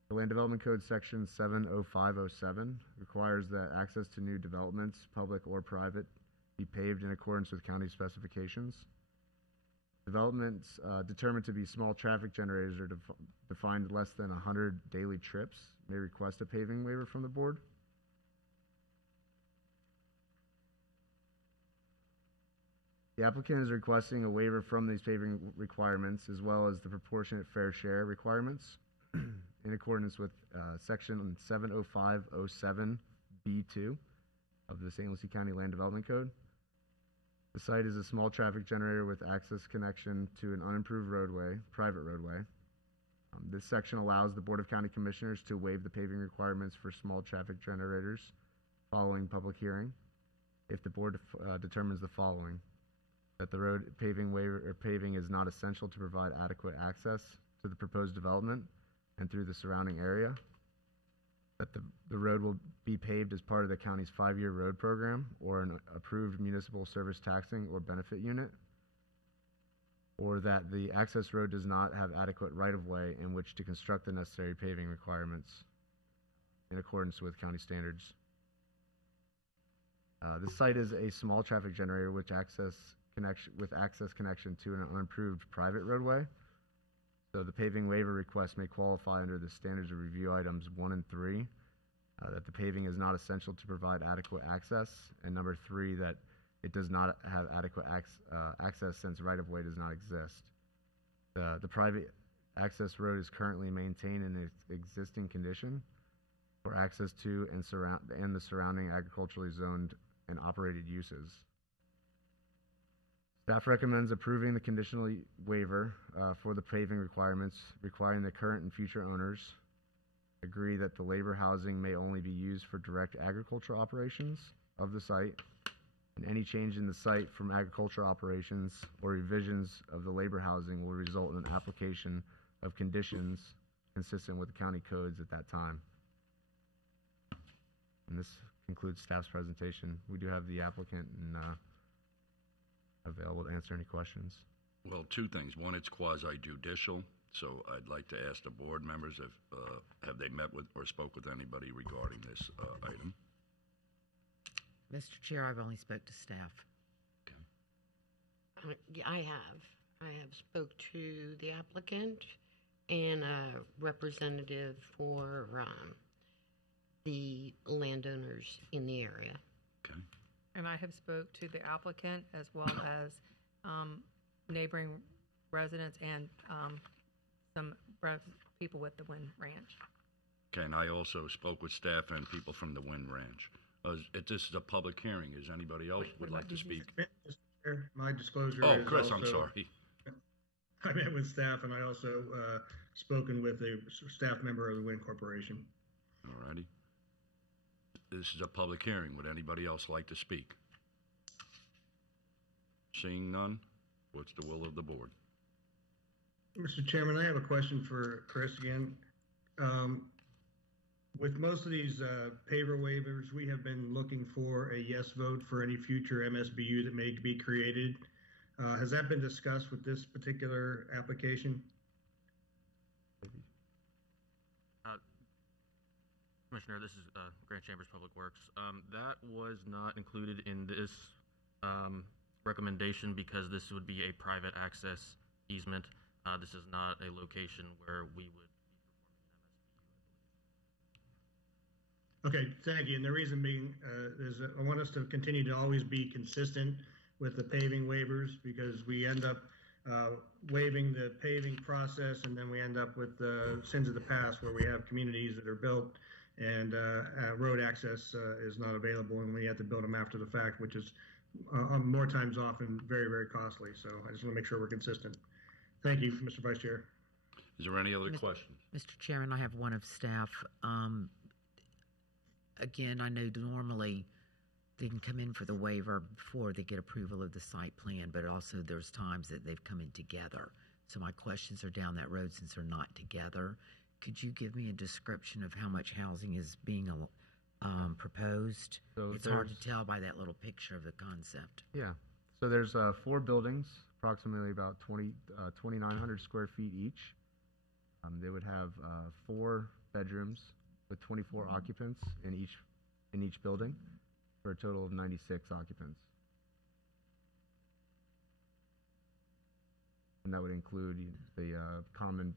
The Land Development Code Section 70507 requires that access to new developments, public or private, be paved in accordance with county specifications. Developments determined to be small traffic generators or defined less than 100 daily trips may request a paving waiver from the board. The applicant is requesting a waiver from these paving requirements as well as the proportionate fair share requirements in accordance with Section 70507B2 of the St. Lucie County Land Development Code. The site is a small traffic generator with access connection to an unimproved roadway, private roadway. This section allows the Board of County Commissioners to waive the paving requirements for small traffic generators following public hearing if the board determines the following: that the road paving waiver or paving is not essential to provide adequate access to the proposed development and through the surrounding area, that the road will be paved as part of the county's 5-year road program or an approved municipal service taxing or benefit unit, or that the access road does not have adequate right-of-way in which to construct the necessary paving requirements in accordance with county standards. This site is a small traffic generator with access connection to an unimproved private roadway. So the paving waiver request may qualify under the standards of review items 1 and 3, that the paving is not essential to provide adequate access, and number 3, that it does not have adequate access since right-of-way does not exist. The private access road is currently maintained in its existing condition for access to and the surrounding agriculturally zoned and operated uses. Staff recommends approving the conditional waiver for the paving requirements, requiring the current and future owners agree that the labor housing may only be used for direct agricultural operations of the site, and any change in the site from agricultural operations or revisions of the labor housing will result in an application of conditions consistent with the county codes at that time. And this concludes staff's presentation. We do have the applicant and available to answer any questions. Well, two things. One, it's quasi-judicial, so I'd like to ask the board members if, have they met with or spoke with anybody regarding this item? Mr. Chair, I've only spoke to staff. Yeah, I have spoke to the applicant and a representative for the landowners in the area. Okay. And I have spoke to the applicant as well as neighboring residents and some people with the Wind Ranch. Okay, and I also spoke with staff and people from the Wind Ranch. This is a public hearing. Is anybody else would like to speak? Mr. Chair, my disclosure Oh, is Chris, I'm also- sorry. I met with staff and I also spoken with a staff member of the Wind Corporation. All righty. This is a public hearing. Would anybody else like to speak? Seeing none, what's the will of the board? Mr. Chairman, I have a question for Chris again. With most of these paver waivers, we have been looking for a yes vote for any future MSBU that may be created. Has that been discussed with this particular application? Commissioner, this is Grand Chambers Public Works. That was not included in this recommendation because this would be a private access easement. This is not a location where we would. Okay, thank you. And the reason being is that I want us to continue to always be consistent with the paving waivers because we end up waiving the paving process and then we end up with sins of the past where we have communities that are built and road access is not available and we have to build them after the fact, which is more times often very, very costly. So I just want to make sure we're consistent. Thank you, Mr. Vice Chair. Is there any other questions? Mr. Chairman, I have one of staff. Again, I know normally they can come in for the waiver before they get approval of the site plan, but also there's times that they've come in together. So my questions are down that road since they're not together. Could you give me a description of how much housing is being proposed? So it's hard to tell by that little picture of the concept. Yeah. So there's 4 buildings, approximately about 2,900 square feet each. They would have 4 bedrooms with 24 occupants in each building for a total of 96 occupants. And that would include the common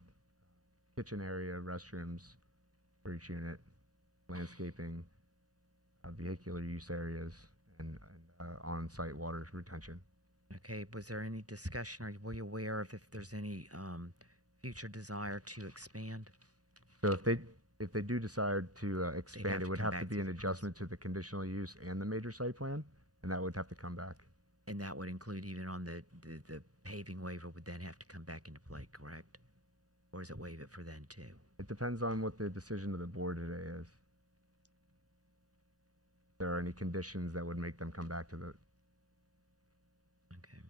kitchen area, restrooms for each unit, landscaping, vehicular use areas, and on-site water retention. Okay, was there any discussion, or were you aware of if there's any future desire to expand? So if they do decide to expand, it would have to be an to adjustment to the conditional use and the major site plan, and that would have to come back. And that would include even on the paving waiver would then have to come back into play, correct? Or does it waive it for then too? It depends on what the decision of the board today is. If there are any conditions that would make them come back to the. Okay.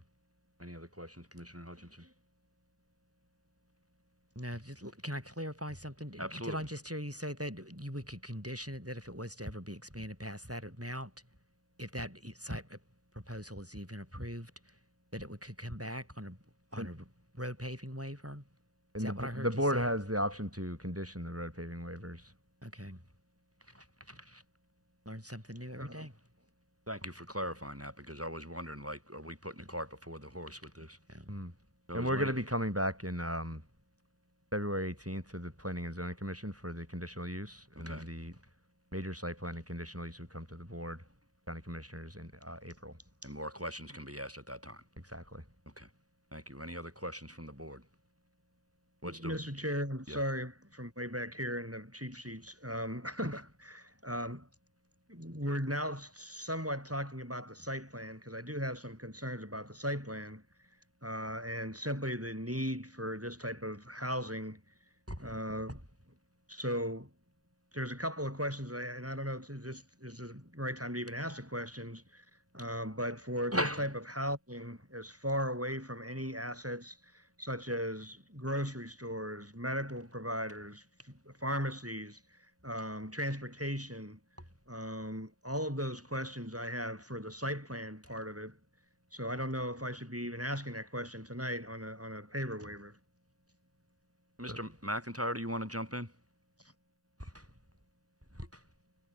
Any other questions, Commissioner Hutchinson? No, can I clarify something? Absolutely. Did I just hear you say that we could condition it that if it was to ever be expanded past that amount, if that site proposal is even approved, that it could come back on a road paving waiver? Is that what I heard The you board say? has the option to condition the road paving waivers. Okay. Learn something new every day. Thank you for clarifying that because I was wondering, like, are we putting the cart before the horse with this? So And we're going to be coming back in February 18th to the Planning and Zoning Commission for the conditional use, and then the major site plan and conditional use would come to the board, county commissioners in April. And more questions can be asked at that time. Exactly. Okay. Thank you. Any other questions from the board? Mr. Chair, I'm Yeah. sorry from way back here in the cheap sheets. we're now somewhat talking about the site plan, because I do have some concerns about the site plan, and simply the need for this type of housing. So there's a couple of questions, and I don't know if this is the right time to even ask the questions, but for this type of housing, as far away from any assets such as grocery stores, medical providers, pharmacies, transportation, all of those questions I have for the site plan part of it. So I don't know if I should be even asking that question tonight on a paver waiver. Mr. McIntyre, do you want to jump in?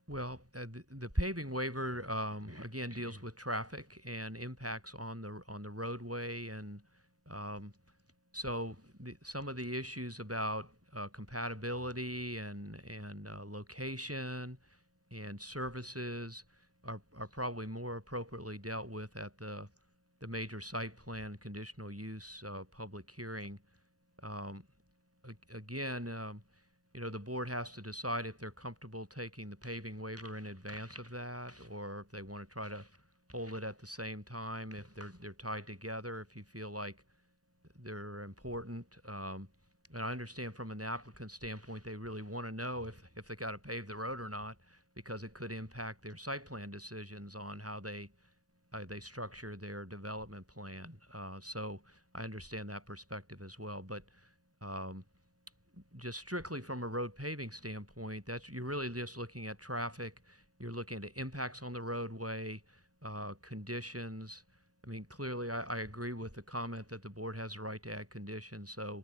Well, the paving waiver again deals with traffic and impacts on the roadway, and so some of the issues about compatibility and location and services are probably more appropriately dealt with at the major site plan conditional use public hearing. Again, the board has to decide if they're comfortable taking the paving waiver in advance of that, or if they want to try to hold it at the same time, if they're tied together, if you feel like they're important. And I understand from an applicant standpoint, they really want to know if they got to pave the road or not, because it could impact their site plan decisions on how they structure their development plan. So I understand that perspective as well. But just strictly from a road paving standpoint, you're really just looking at traffic. You're looking at impacts on the roadway, conditions. I mean, clearly, I agree with the comment that the board has the right to add conditions. So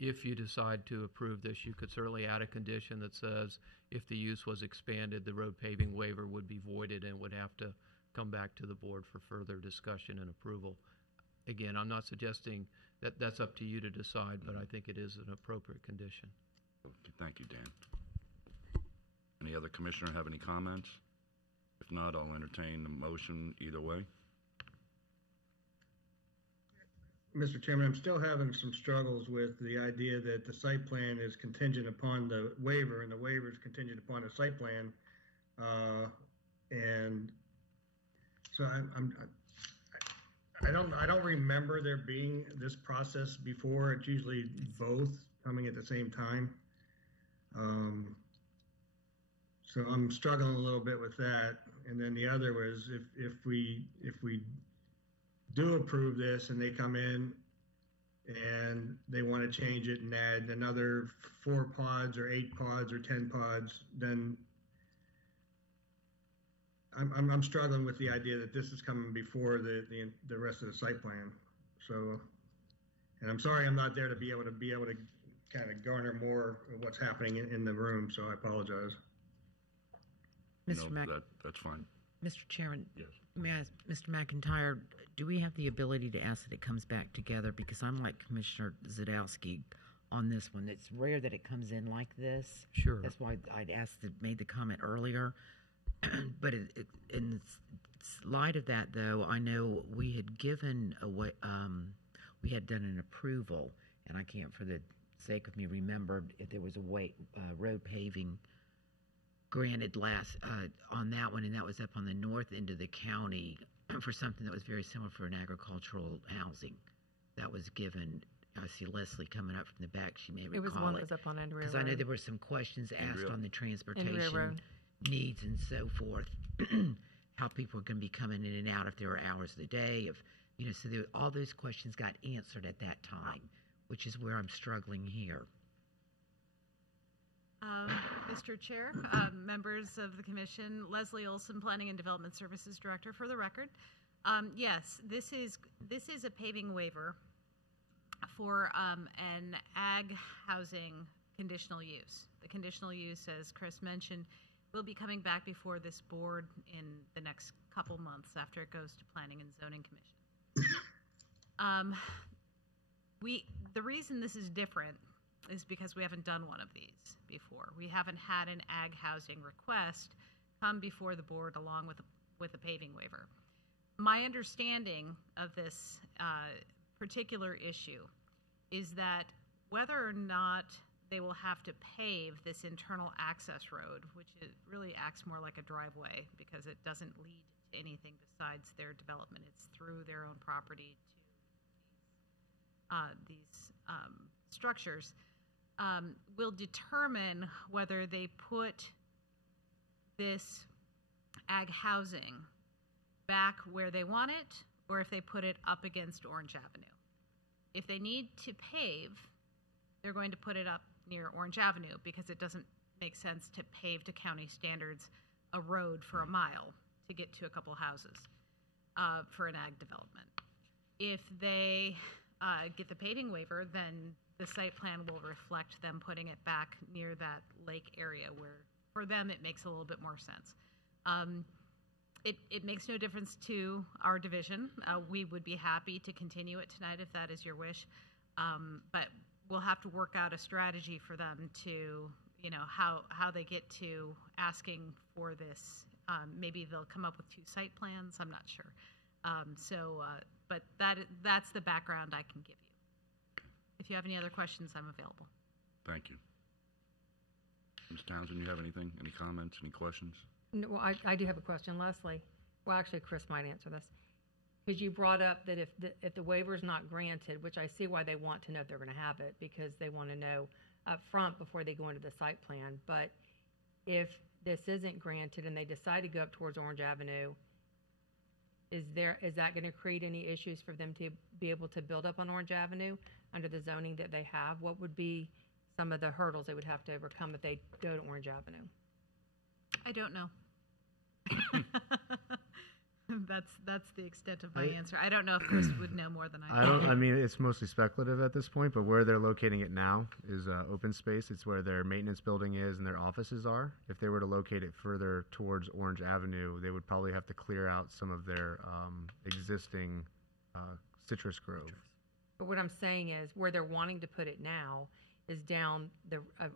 if you decide to approve this, you could certainly add a condition that says if the use was expanded, the road paving waiver would be voided and would have to come back to the board for further discussion and approval. Again, I'm not suggesting that that's up to you to decide, but I think it is an appropriate condition. Okay, thank you, Dan. Any other commissioner have any comments? If not, I'll entertain the motion either way. Mr. Chairman, I'm still having some struggles with the idea that the site plan is contingent upon the waiver, and the waiver is contingent upon the site plan. And so I don't remember there being this process before. It's usually both coming at the same time. So I'm struggling a little bit with that. And then the other was if we do approve this and they come in and they want to change it and add another 4 pods or 8 pods or 10 pods, then I'm struggling with the idea that this is coming before the rest of the site plan. So, and I'm sorry I'm not there to be able to kind of garner more of what's happening in the room. So I apologize. That's fine. Mr. Chairman, yes. May I ask, Mr. McIntyre, do we have the ability to ask that it comes back together? Because I'm like Commissioner Zadowski on this one. It's rare that it comes in like this. Sure. That's why I'd made the comment earlier. But in light of that, though, I know we had given away, we had done an approval, and I can't, for the sake of me, remember if there was a road paving granted last on that one, and that was up on the north end of the county for something that was very similar for an agricultural housing. That was given. I see Leslie coming up from the back. She may recall it. It was one that was up on Andrea Road. Because I know there were some questions asked on the transportation needs and so forth, how people are going to be coming in and out, if there are hours of the day, so all those questions got answered at that time, which is where I'm struggling here. Mr. Chair, members of the Commission, Leslie Olson, Planning and Development Services Director, for the record. Yes, this is a paving waiver for an ag housing conditional use. The conditional use, as Chris mentioned, will be coming back before this board in the next couple months after it goes to Planning and Zoning Commission. The reason this is different is because we haven't done one of these before. We haven't had an ag housing request come before the board along with a paving waiver. My understanding of this particular issue is that whether or not they will have to pave this internal access road, which really acts more like a driveway because it doesn't lead to anything besides their development. It's through their own property to these structures. Will determine whether they put this ag housing back where they want it or if they put it up against Orange Avenue. If they need to pave, they're going to put it up near Orange Avenue because it doesn't make sense to pave to county standards a road for a mile to get to a couple houses for an ag development. If they get the paving waiver, then the site plan will reflect them putting it back near that lake area where for them it makes a little bit more sense. It makes no difference to our division. We would be happy to continue it tonight if that is your wish, but we'll have to work out a strategy for them to, how they get to asking for this. Maybe they'll come up with 2 site plans. I'm not sure. But that's the background I can give you. If you have any other questions, I'm available. Thank you. Ms. Townsend, you have anything? Any comments? Any questions? No, well, I do have a question, Leslie. Well, actually, Chris might answer this. Because you brought up that if the waiver is not granted, which I see why they want to know if they're going to have it, because they want to know up front before they go into the site plan. But if this isn't granted and they decide to go up towards Orange Avenue, is that going to create any issues for them to be able to build up on Orange Avenue under the zoning that they have? What would be some of the hurdles they would have to overcome if they go to Orange Avenue? I don't know. That's the extent of my answer. I don't know if Chris would know more than I do. I mean, it's mostly speculative at this point, but where they're locating it now is open space. It's where their maintenance building is and their offices are. If they were to locate it further towards Orange Avenue, they would probably have to clear out some of their existing citrus grove. But what I'm saying is where they're wanting to put it now is down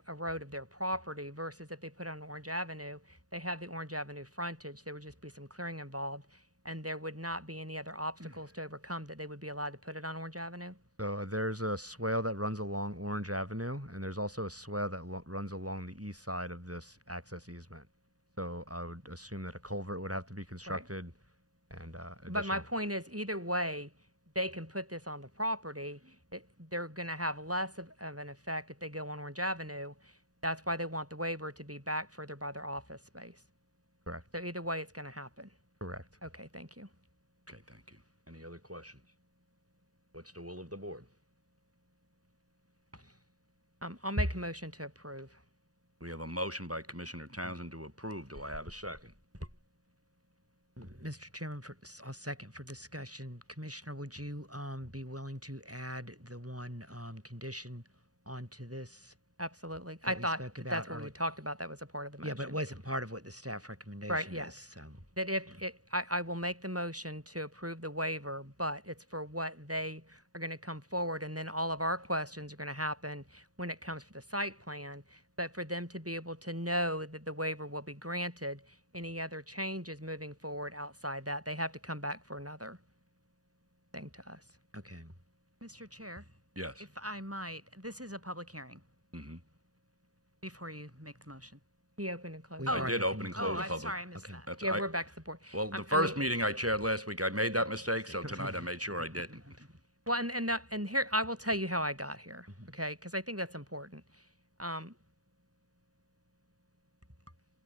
a road of their property versus if they put it on Orange Avenue, they have the Orange Avenue frontage. There would just be some clearing involved, and there would not be any other obstacles to overcome that they would be allowed to put it on Orange Avenue? So there's a swale that runs along Orange Avenue, and there's also a swale that runs along the east side of this access easement. So I would assume that a culvert would have to be constructed. Right. And but my point is, either way, they can put this on the property. They're going to have less of an effect if they go on Orange Avenue. That's why they want the waiver to be back further by their office space. Correct. So either way, it's going to happen. Correct. Okay, thank you. Okay, thank you. Any other questions? What's the will of the board? I'll make a motion to approve. We have a motion by Commissioner Townsend to approve. Do I have a second? Mr. Chairman, I'll second for discussion. Commissioner, would you be willing to add the one condition onto this? Absolutely. I thought that's what we talked about. That was a part of the motion. Yeah, but it wasn't part of what the staff recommendation right, is. Yes. So. That I will make the motion to approve the waiver, but it's for what they are going to come forward, and then all of our questions are going to happen when it comes for the site plan. But for them to be able to know that the waiver will be granted, any other changes moving forward outside that, they have to come back for another thing to us. Okay. Mr. Chair? Yes. If I might, this is a public hearing. Mm-hmm. Before you make the motion. He opened and closed. I did open and close the public. I'm sorry, I missed that. Yeah, we're back to the board. Well, the first meeting I chaired last week, I made that mistake, so tonight I made sure I didn't. Well, and here, I will tell you how I got here, okay? Because I think that's important.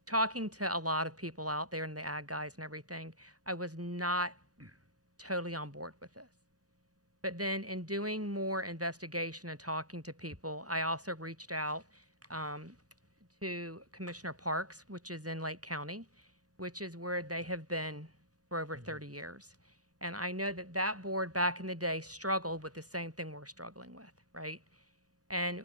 Talking to a lot of people out there and the ag guys and everything, I was not totally on board with this. But then in doing more investigation and talking to people, I also reached out to Commissioner Parks, which is in Lake County, which is where they have been for over 30 years. And I know that board back in the day struggled with the same thing we're struggling with, right? And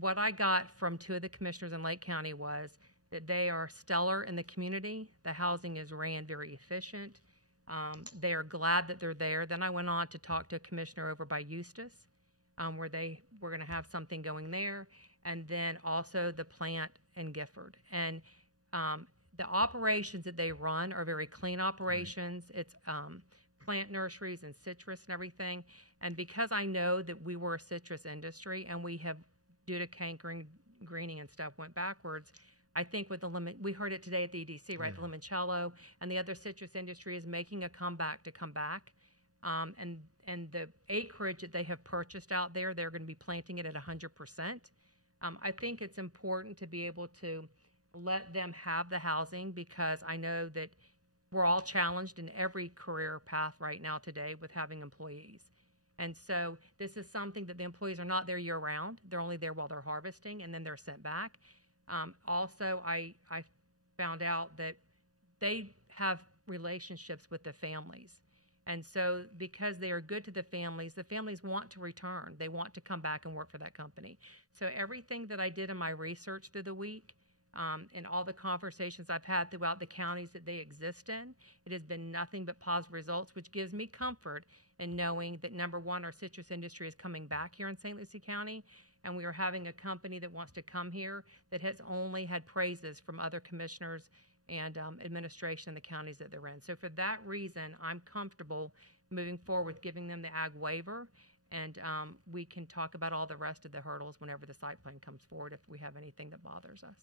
what I got from 2 of the commissioners in Lake County was that they are stellar in the community. The housing is ran very efficient. They are glad that they're there. Then I went on to talk to a commissioner over by Eustis, where they were going to have something going there, and then also the plant in Gifford. And the operations that they run are very clean operations. It's plant nurseries and citrus and everything. And because I know that we were a citrus industry and we have due to cankering, greening and stuff went backwards. I think with the limit, we heard it today at the EDC, right? The limoncello and the other citrus industry is making a comeback to come back. And the acreage that they have purchased out there, they're going to be planting it at 100%. I think it's important to be able to let them have the housing, because I know that we're all challenged in every career path right now today with having employees. And so this is something that the employees are not there year round. They're only there while they're harvesting, and then they're sent back. Also, I found out that they have relationships with the families. And so because they are good to the families want to return. They want to come back and work for that company. So everything that I did in my research through the week, and all the conversations I've had throughout the counties that they exist in, it has been nothing but positive results, which gives me comfort in knowing that, number one, our citrus industry is coming back here in St. Lucie County, and we are having a company that wants to come here that has only had praises from other commissioners and administration in the counties that they're in. So for that reason, I'm comfortable moving forward with giving them the ag waiver, and we can talk about all the rest of the hurdles whenever the site plan comes forward if we have anything that bothers us.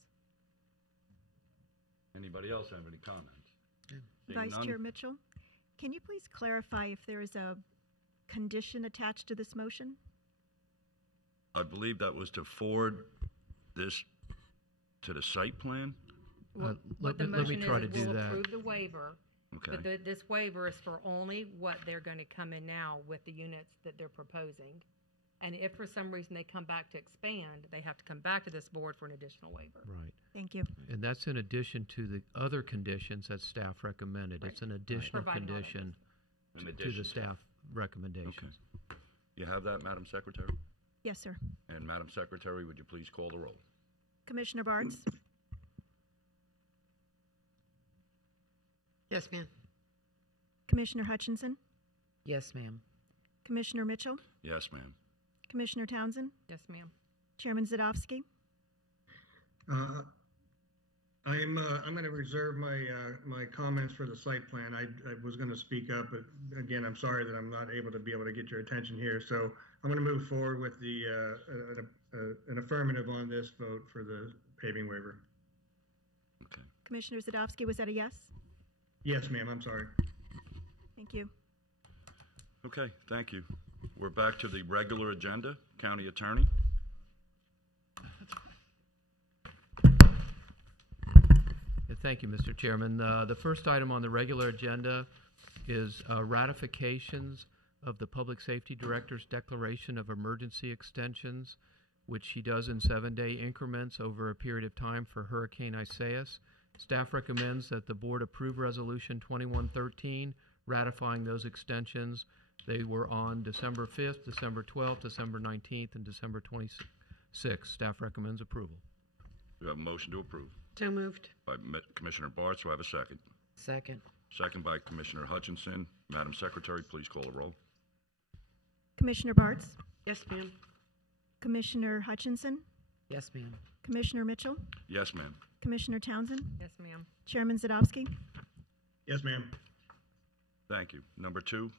Anybody else have any comments? Seeing Vice none? Chair Mitchell, can you please clarify if there is a condition attached to this motion? I believe that was to forward this to the site plan. What the let me motion try is, to do we'll that. approve the waiver, Okay. but this waiver is for only what they're going to come in now with the units that they're proposing. And if for some reason they come back to expand, they have to come back to this board for an additional waiver. Right. Thank you. And that's in addition to the other conditions that staff recommended. It's an additional Providing all of condition In to addition the to- staff recommendations. You have that, Madam Secretary? Yes, sir. And Madam Secretary, would you please call the roll? Commissioner Bartz? Yes, ma'am. Commissioner Hutchinson? Yes, ma'am. Commissioner Mitchell? Yes, ma'am. Commissioner Townsend? Yes, ma'am. Chairman Zadowski? I'm going to reserve my comments for the site plan. I was going to speak up, but again, I'm sorry that I'm not able to get your attention here. So I'm going to move forward with an affirmative on this vote for the paving waiver. Commissioner Zadowski, was that a yes? Yes, ma'am. I'm sorry. Thank you. Okay, thank you. We're back to the regular agenda. County Attorney. Thank you, Mr. Chairman. The first item on the regular agenda is ratifications of the Public Safety Director's declaration of emergency extensions, which he does in 7-day increments over a period of time for Hurricane Isaias. Staff recommends that the board approve Resolution 2113 ratifying those extensions. They were on December 5th, December 12th, December 19th, and December 26th. Staff recommends approval. We have a motion to approve. So moved. By Commissioner Bartz, do I have a second? Second. Second by Commissioner Hutchinson. Madam Secretary, please call the roll. Commissioner Bartz? Yes, ma'am. Commissioner Hutchinson? Yes, ma'am. Commissioner Mitchell? Yes, ma'am. Commissioner Townsend? Yes, ma'am. Chairman Zadowski? Yes, ma'am. Thank you. Number 2.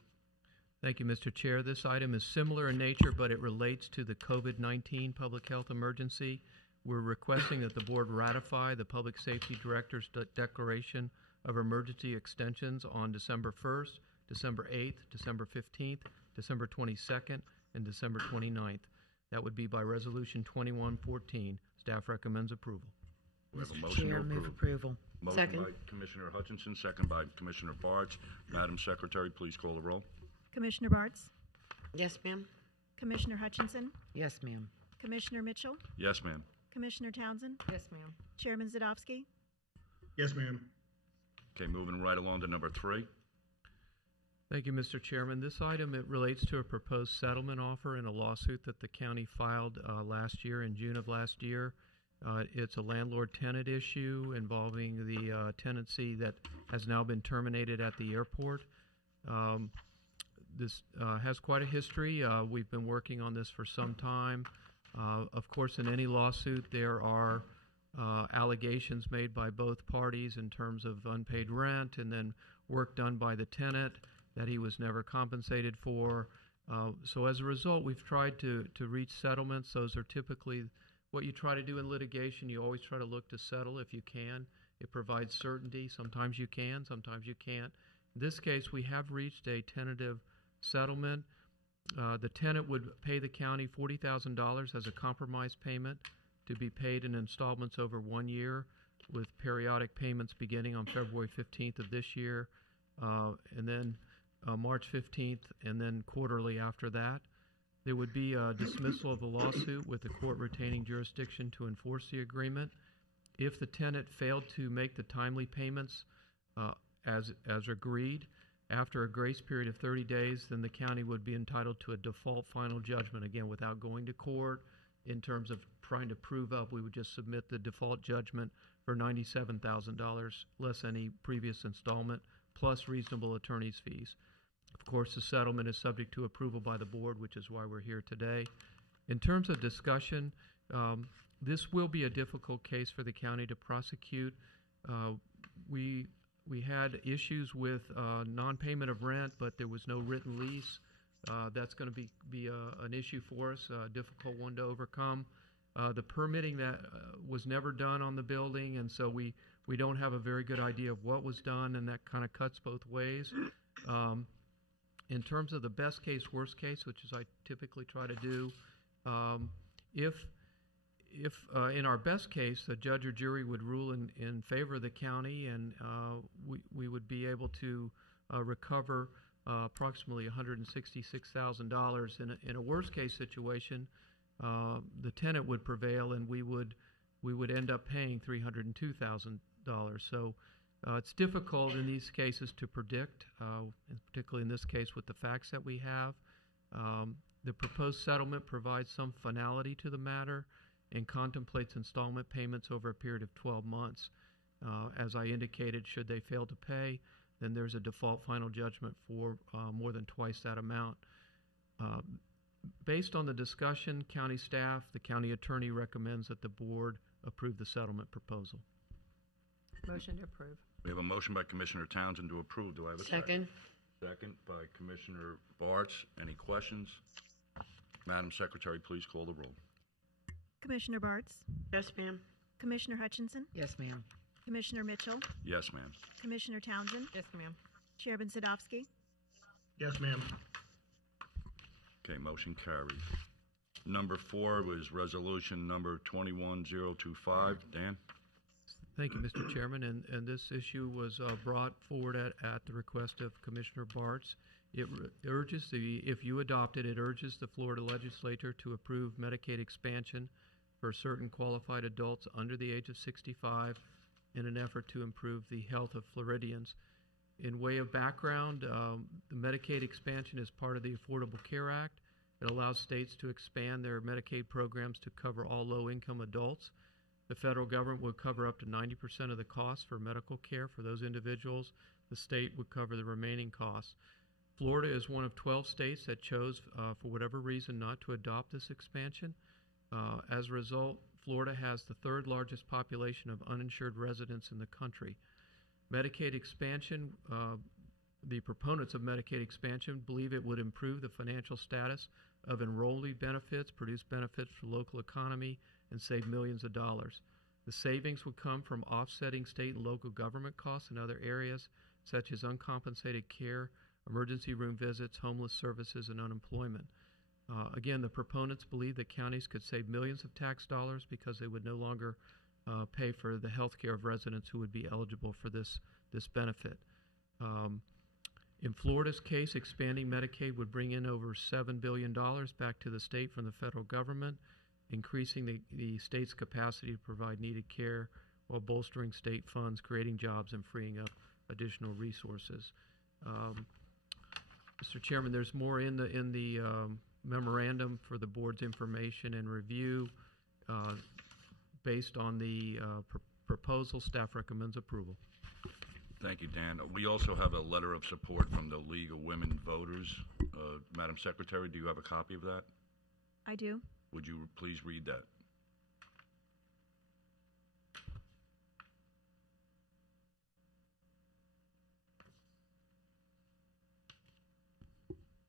Thank you, Mr. Chair. This item is similar in nature, but it relates to the COVID-19 public health emergency. We're requesting that the board ratify the Public Safety Director's declaration of emergency extensions on December 1st, December 8th, December 15th, December 22nd, and December 29th. That would be by Resolution 2114. Staff recommends approval. We have a Mr. motion Chair, to move approve. approval. Motion Second. by Commissioner Hutchinson, second by Commissioner Bartz. Madam Secretary, please call the roll. Commissioner Bartz? Yes, ma'am. Commissioner Hutchinson? Yes, ma'am. Commissioner Mitchell? Yes, ma'am. Commissioner Townsend? Yes, ma'am. Chairman Zadowski? Yes, ma'am. Okay, moving right along to number 3. Thank you, Mr. Chairman. This item, it relates to a proposed settlement offer in a lawsuit that the county filed last year, in June of last year. It's a landlord-tenant issue involving the tenancy that has now been terminated at the airport. This has quite a history. We've been working on this for some time. Of course, in any lawsuit, there are allegations made by both parties in terms of unpaid rent and then work done by the tenant that he was never compensated for. So as a result, we've tried to reach settlements. Those are typically what you try to do in litigation. You always try to look to settle if you can. It provides certainty. Sometimes you can, sometimes you can't. In this case, we have reached a tentative settlement. The tenant would pay the county $40,000 as a compromise payment to be paid in installments over 1 year, with periodic payments beginning on February 15th of this year, and then March 15th, and then quarterly after that. There would be a dismissal of the lawsuit with the court retaining jurisdiction to enforce the agreement. If the tenant failed to make the timely payments as agreed, after a grace period of 30 days, then the county would be entitled to a default final judgment, again, without going to court. In terms of trying to prove up, we would just submit the default judgment for $97,000, less any previous installment, plus reasonable attorney's fees. Of course, the settlement is subject to approval by the board, which is why we're here today. In terms of discussion, this will be a difficult case for the county to prosecute. We had issues with non-payment of rent, but there was no written lease. That's going to be an issue for us, a difficult one to overcome. The permitting that was never done on the building, and so we don't have a very good idea of what was done, and that kind of cuts both ways. In terms of the best case, worst case, which is I typically try to do, if in our best case, the judge or jury would rule in favor of the county, and we would be able to recover approximately $166,000. In a worst case situation, the tenant would prevail, and we would end up paying $302,000. So it's difficult in these cases to predict, particularly in this case with the facts that we have. The proposed settlement provides some finality to the matter and contemplates installment payments over a period of 12 months. As I indicated, should they fail to pay, then there's a default final judgment for more than twice that amount. Based on the discussion, county staff, the county attorney recommends that the board approve the settlement proposal. Motion to approve. We have a motion by Commissioner Townsend to approve. Do I have a second? Second by Commissioner Bartz. Any questions? Madam Secretary, please call the roll. Commissioner Bartz? Yes, ma'am. Commissioner Hutchinson? Yes, ma'am. Commissioner Mitchell? Yes, ma'am. Commissioner Townsend? Yes, ma'am. Chairman Sadowski? Yes, ma'am. Okay, motion carries. Number 4 was resolution number 21025. Dan? Thank you, Mr. Chairman. And this issue was brought forward at the request of Commissioner Bartz. It urges if you adopt it, it urges the Florida legislature to approve Medicaid expansion for certain qualified adults under the age of 65 in an effort to improve the health of Floridians. In way of background, the Medicaid expansion is part of the Affordable Care Act. It allows states to expand their Medicaid programs to cover all low-income adults. The federal government would cover up to 90% of the costs for medical care for those individuals. The state would cover the remaining costs. Florida is one of 12 states that chose, for whatever reason, not to adopt this expansion. As a result, Florida has the third largest population of uninsured residents in the country. Medicaid expansion, the proponents of Medicaid expansion believe it would improve the financial status of enrollee benefits, produce benefits for the local economy, and save millions of dollars. The savings would come from offsetting state and local government costs in other areas, such as uncompensated care, emergency room visits, homeless services, and unemployment. Again, the proponents believe that counties could save millions of tax dollars because they would no longer pay for the health care of residents who would be eligible for this benefit. In Florida's case, expanding Medicaid would bring in over $7 billion back to the state from the federal government, increasing the state's capacity to provide needed care while bolstering state funds, creating jobs, and freeing up additional resources. Mr. Chairman, there's more in the memorandum for the board's information and review. Based on the proposal, staff recommends approval. Thank you, Dan. We also have a letter of support from the League of Women Voters. Madam Secretary, do you have a copy of that? I do. Would you please read that?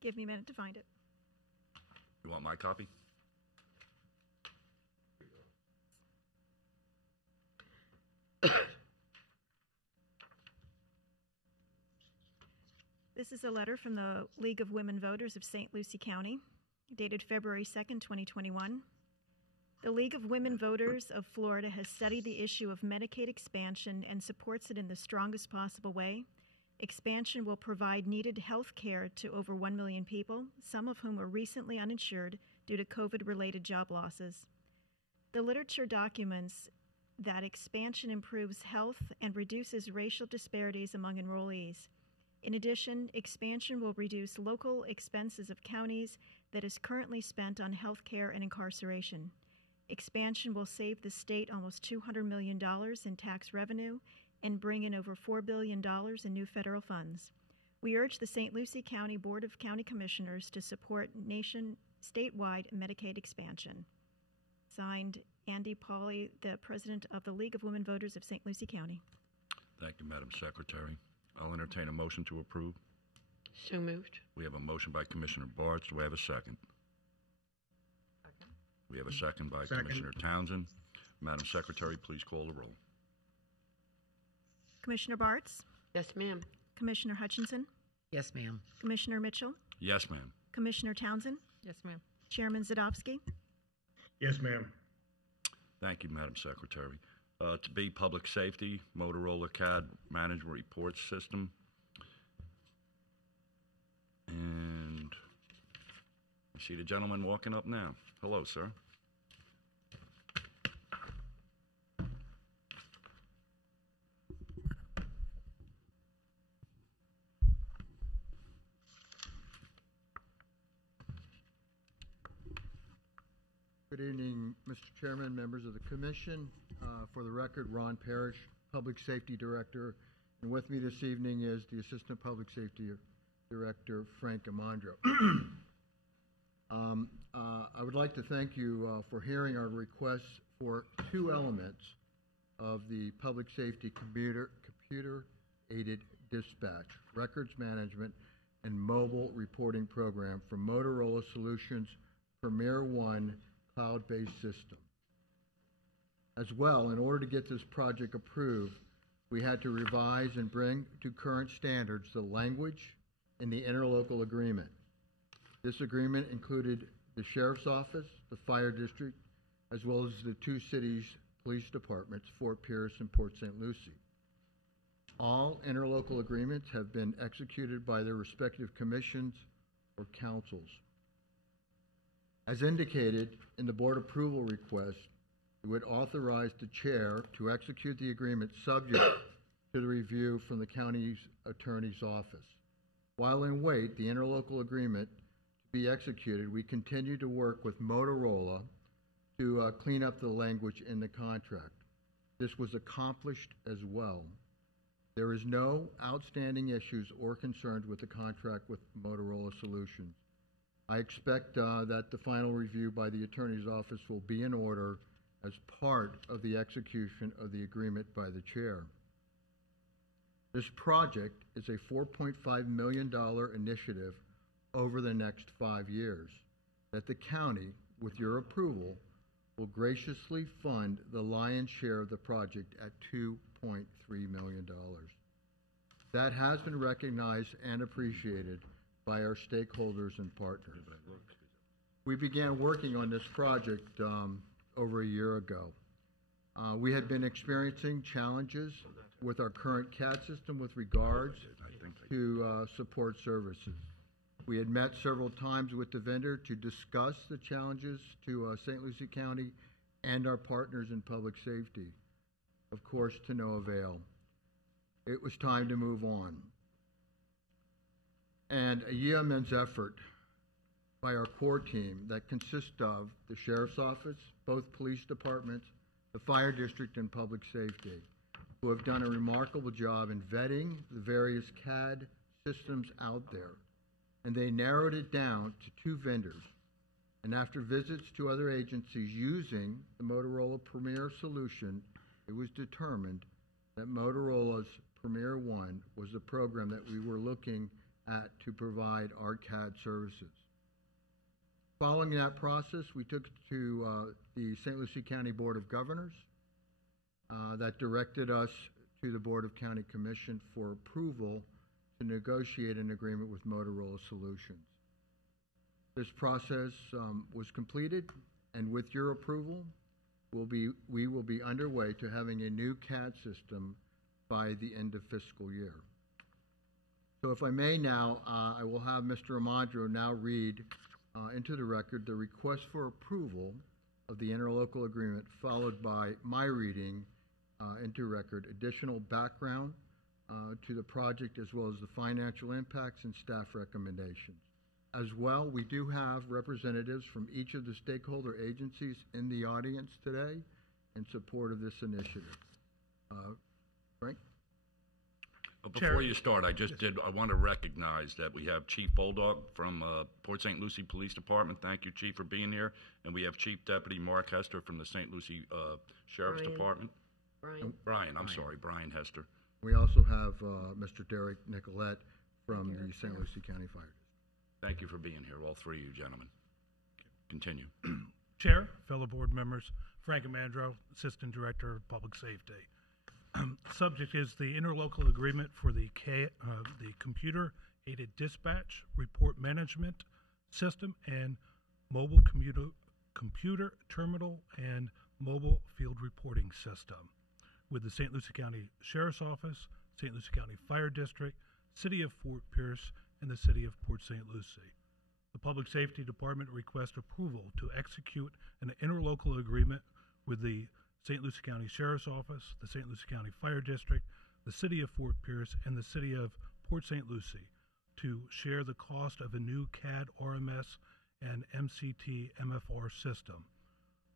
Give me a minute to find it. You want my copy? This is a letter from the League of Women Voters of St. Lucie County, dated February 2nd, 2021. The League of Women Voters of Florida has studied the issue of Medicaid expansion and supports it in the strongest possible way. Expansion will provide needed health care to over 1 million people, some of whom are recently uninsured due to COVID-related job losses. The literature documents that expansion improves health and reduces racial disparities among enrollees. In addition, expansion will reduce local expenses of counties that is currently spent on health care and incarceration. Expansion will save the state almost $200 million in tax revenue and bring in over $4 billion in new federal funds. We urge the St. Lucie County Board of County Commissioners to support statewide Medicaid expansion. Signed, Andy Pauley, the President of the League of Women Voters of St. Lucie County. Thank you, Madam Secretary. I'll entertain a motion to approve. So moved. We have a motion by Commissioner Bartz. Do we have a second? We have a second by Commissioner Townsend. Madam Secretary, please call the roll. Commissioner Bartz? Yes, ma'am. Commissioner Hutchinson? Yes, ma'am. Commissioner Mitchell? Yes, ma'am. Commissioner Townsend? Yes, ma'am. Chairman Zadowski? Yes, ma'am. Thank you, Madam Secretary. To be Public Safety, Motorola CAD Management Report System. And I see the gentleman walking up now. Hello, sir. Good evening, Mr. Chairman, members of the Commission. For the record, Ron Parrish, Public Safety Director, and with me this evening is the Assistant Public Safety Director, Frank Amandro. I would like to thank you for hearing our requests for two elements of the Public Safety Computer-Aided Dispatch, Records Management, and Mobile Reporting Program from Motorola Solutions Premier One cloud-based system. As well, in order to get this project approved, we had to revise and bring to current standards the language in the interlocal agreement. This agreement included the Sheriff's Office, the Fire District, as well as the two cities' police departments, Fort Pierce and Port St. Lucie. All interlocal agreements have been executed by their respective commissions or councils. As indicated in the board approval request, it would authorize the chair to execute the agreement subject to the review from the county's attorney's office. While in wait, the interlocal agreement to be executed, we continue to work with Motorola to clean up the language in the contract. This was accomplished as well. There is no outstanding issues or concerns with the contract with Motorola Solutions. I expect that the final review by the attorney's office will be in order as part of the execution of the agreement by the chair. This project is a $4.5 million initiative over the next 5 years that the county, with your approval, will graciously fund the lion's share of the project at $2.3 million. That has been recognized and appreciated by our stakeholders and partners. We began working on this project over a year ago. We had been experiencing challenges with our current CAD system with regards to support services. We had met several times with the vendor to discuss the challenges to St. Lucie County and our partners in public safety. Of course, to no avail. It was time to move on. And a yeoman's effort by our core team that consists of the Sheriff's Office, both police departments, the Fire District, and Public Safety, who have done a remarkable job in vetting the various CAD systems out there. And they narrowed it down to 2 vendors. And after visits to other agencies using the Motorola Premier solution, it was determined that Motorola's Premier One was the program that we were looking at to provide our CAD services. Following that process, we took it to the St. Lucie County Board of Governors that directed us to the Board of County Commission for approval to negotiate an agreement with Motorola Solutions. This process was completed, and with your approval, we will be underway to having a new CAD system by the end of fiscal year. So if I may now, I will have Mr. Amandro now read into the record the request for approval of the interlocal agreement, followed by my reading into record additional background to the project, as well as the financial impacts and staff recommendations. As well, we do have representatives from each of the stakeholder agencies in the audience today in support of this initiative. Frank? Before you start, I want to recognize that we have Chief Bulldog from Port St. Lucie Police Department. Thank you, Chief, for being here. And we have Chief Deputy Mark Hester from the St. Lucie Sheriff's Department. Brian Hester. We also have Mr. Derek Nicolette from the St. Lucie County Fire District. Thank you for being here, all three of you gentlemen. Continue. Chair, fellow board members, Frank Amandro, Assistant Director of Public Safety. Subject is the interlocal agreement for the computer-aided dispatch, report management system, and mobile computer terminal and mobile field reporting system with the St. Lucie County Sheriff's Office, St. Lucie County Fire District, City of Fort Pierce, and the City of Port St. Lucie. The Public Safety Department requests approval to execute an interlocal agreement with the St. Lucie County Sheriff's Office, the St. Lucie County Fire District, the City of Fort Pierce, and the City of Port St. Lucie to share the cost of a new CAD RMS and MCT MFR system.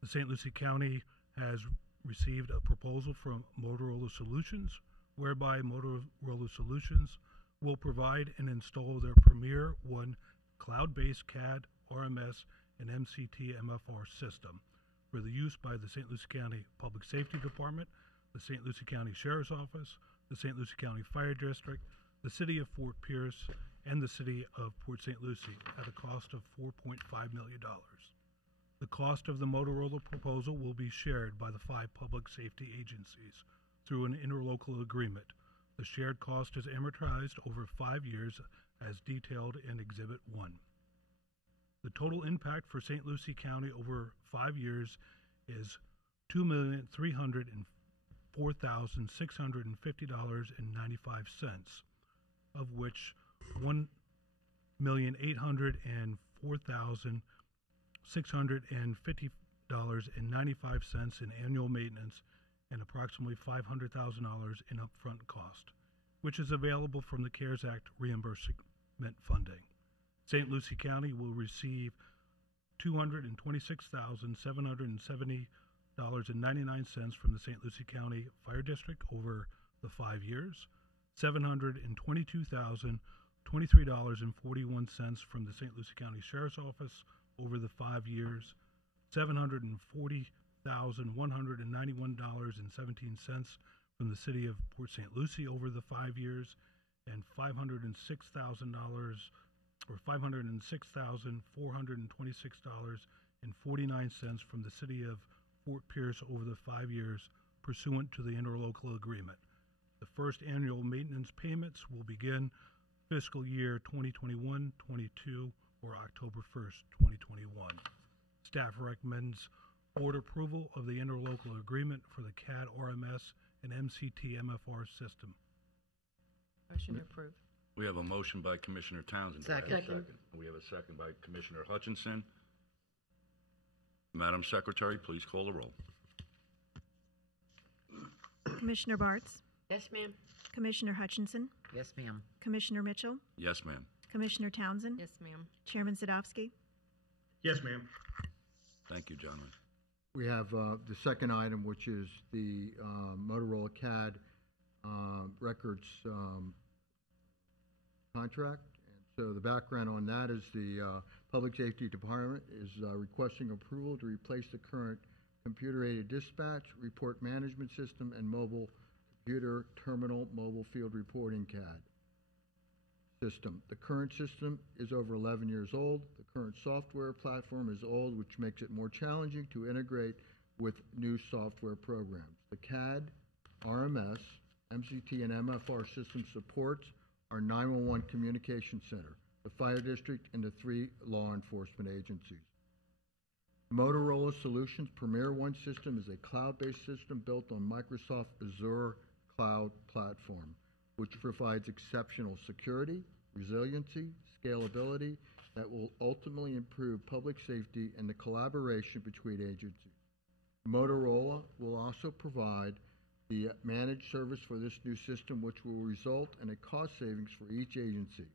The St. Lucie County has received a proposal from Motorola Solutions, whereby Motorola Solutions will provide and install their Premier One cloud-based CAD, RMS, and MCT MFR system for the use by the St. Lucie County Public Safety Department, the St. Lucie County Sheriff's Office, the St. Lucie County Fire District, the City of Fort Pierce, and the City of Port St. Lucie at a cost of $4.5 million. The cost of the Motorola proposal will be shared by the 5 public safety agencies through an interlocal agreement. The shared cost is amortized over 5 years as detailed in Exhibit 1. The total impact for St. Lucie County over 5 years is $2,304,650.95, of which $1,804,650.95 in annual maintenance and approximately $500,000 in upfront cost, which is available from the CARES Act reimbursement funding. St. Lucie County will receive $226,770.99 from the St. Lucie County Fire District over the 5 years, $722,023.41 from the St. Lucie County Sheriff's Office over the 5 years, $740,191.17 from the City of Port St. Lucie over the 5 years, and $506,426.49 from the City of Fort Pierce over the 5 years pursuant to the interlocal agreement. The first annual maintenance payments will begin fiscal year 2021-22 or October 1st, 2021. Staff recommends board approval of the interlocal agreement for the CAD RMS and MCT MFR system. Motion approved. We have a motion by Commissioner Townsend. Do I have a Second. We have a second by Commissioner Hutchinson. Madam Secretary, please call the roll. Commissioner Bartz? Yes, ma'am. Commissioner Hutchinson? Yes, ma'am. Commissioner Mitchell? Yes, ma'am. Commissioner Townsend? Yes, ma'am. Chairman Zadowski? Yes, ma'am. Thank you, gentlemen. We have the second item, which is the Motorola CAD records contract. And so the background on that is the Public Safety Department is requesting approval to replace the current computer-aided dispatch, report management system, and mobile computer terminal mobile field reporting CAD system. The current system is over 11 years old. The current software platform is old, which makes it more challenging to integrate with new software programs. The CAD, RMS, MCT, and MFR system supports our 911 communication center, the fire district, and the 3 law enforcement agencies. Motorola Solutions Premier One system is a cloud-based system built on Microsoft Azure cloud platform, which provides exceptional security, resiliency, scalability that will ultimately improve public safety and the collaboration between agencies. Motorola will also provide the managed service for this new system, which will result in a cost savings for each agency,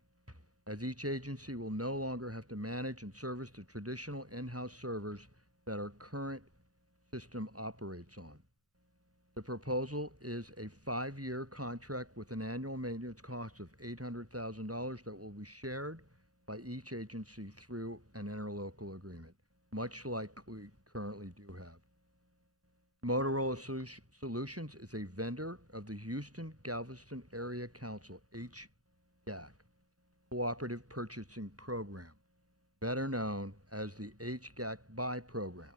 as each agency will no longer have to manage and service the traditional in-house servers that our current system operates on. The proposal is a 5-year contract with an annual maintenance cost of $800,000 that will be shared by each agency through an interlocal agreement, much like we currently do have. Motorola Solutions is a vendor of the Houston-Galveston Area Council, HGAC, Cooperative Purchasing Program, better known as the HGAC Buy Program,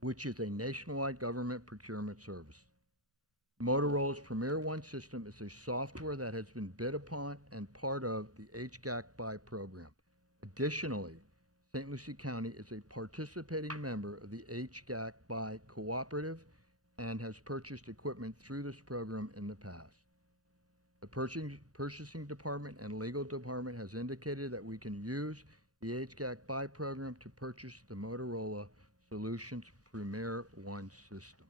which is a nationwide government procurement service. Motorola's Premier One system is a software that has been bid upon and part of the HGAC Buy program. Additionally, St. Lucie County is a participating member of the HGAC Buy Cooperative and has purchased equipment through this program in the past. The purchasing department and legal department has indicated that we can use the HGAC Buy program to purchase the Motorola Solutions Premier One system.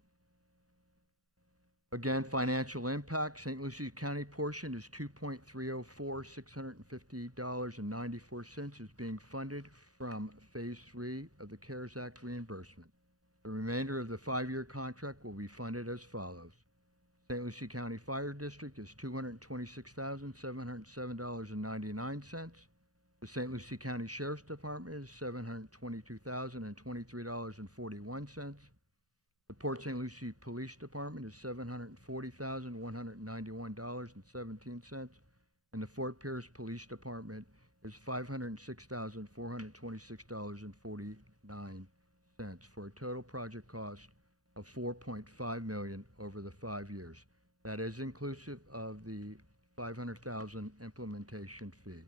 Again, financial impact, St. Lucie County portion is $2.304, $650.94 is being funded from Phase 3 of the CARES Act reimbursement. The remainder of the 5-year contract will be funded as follows. St. Lucie County Fire District is $226,707.99. The St. Lucie County Sheriff's Department is $722,023.41. The Port St. Lucie Police Department is $740,191.17, and the Fort Pierce Police Department is $506,426.49 for a total project cost of $4.5 million over the 5 years. That is inclusive of the $500,000 implementation fee.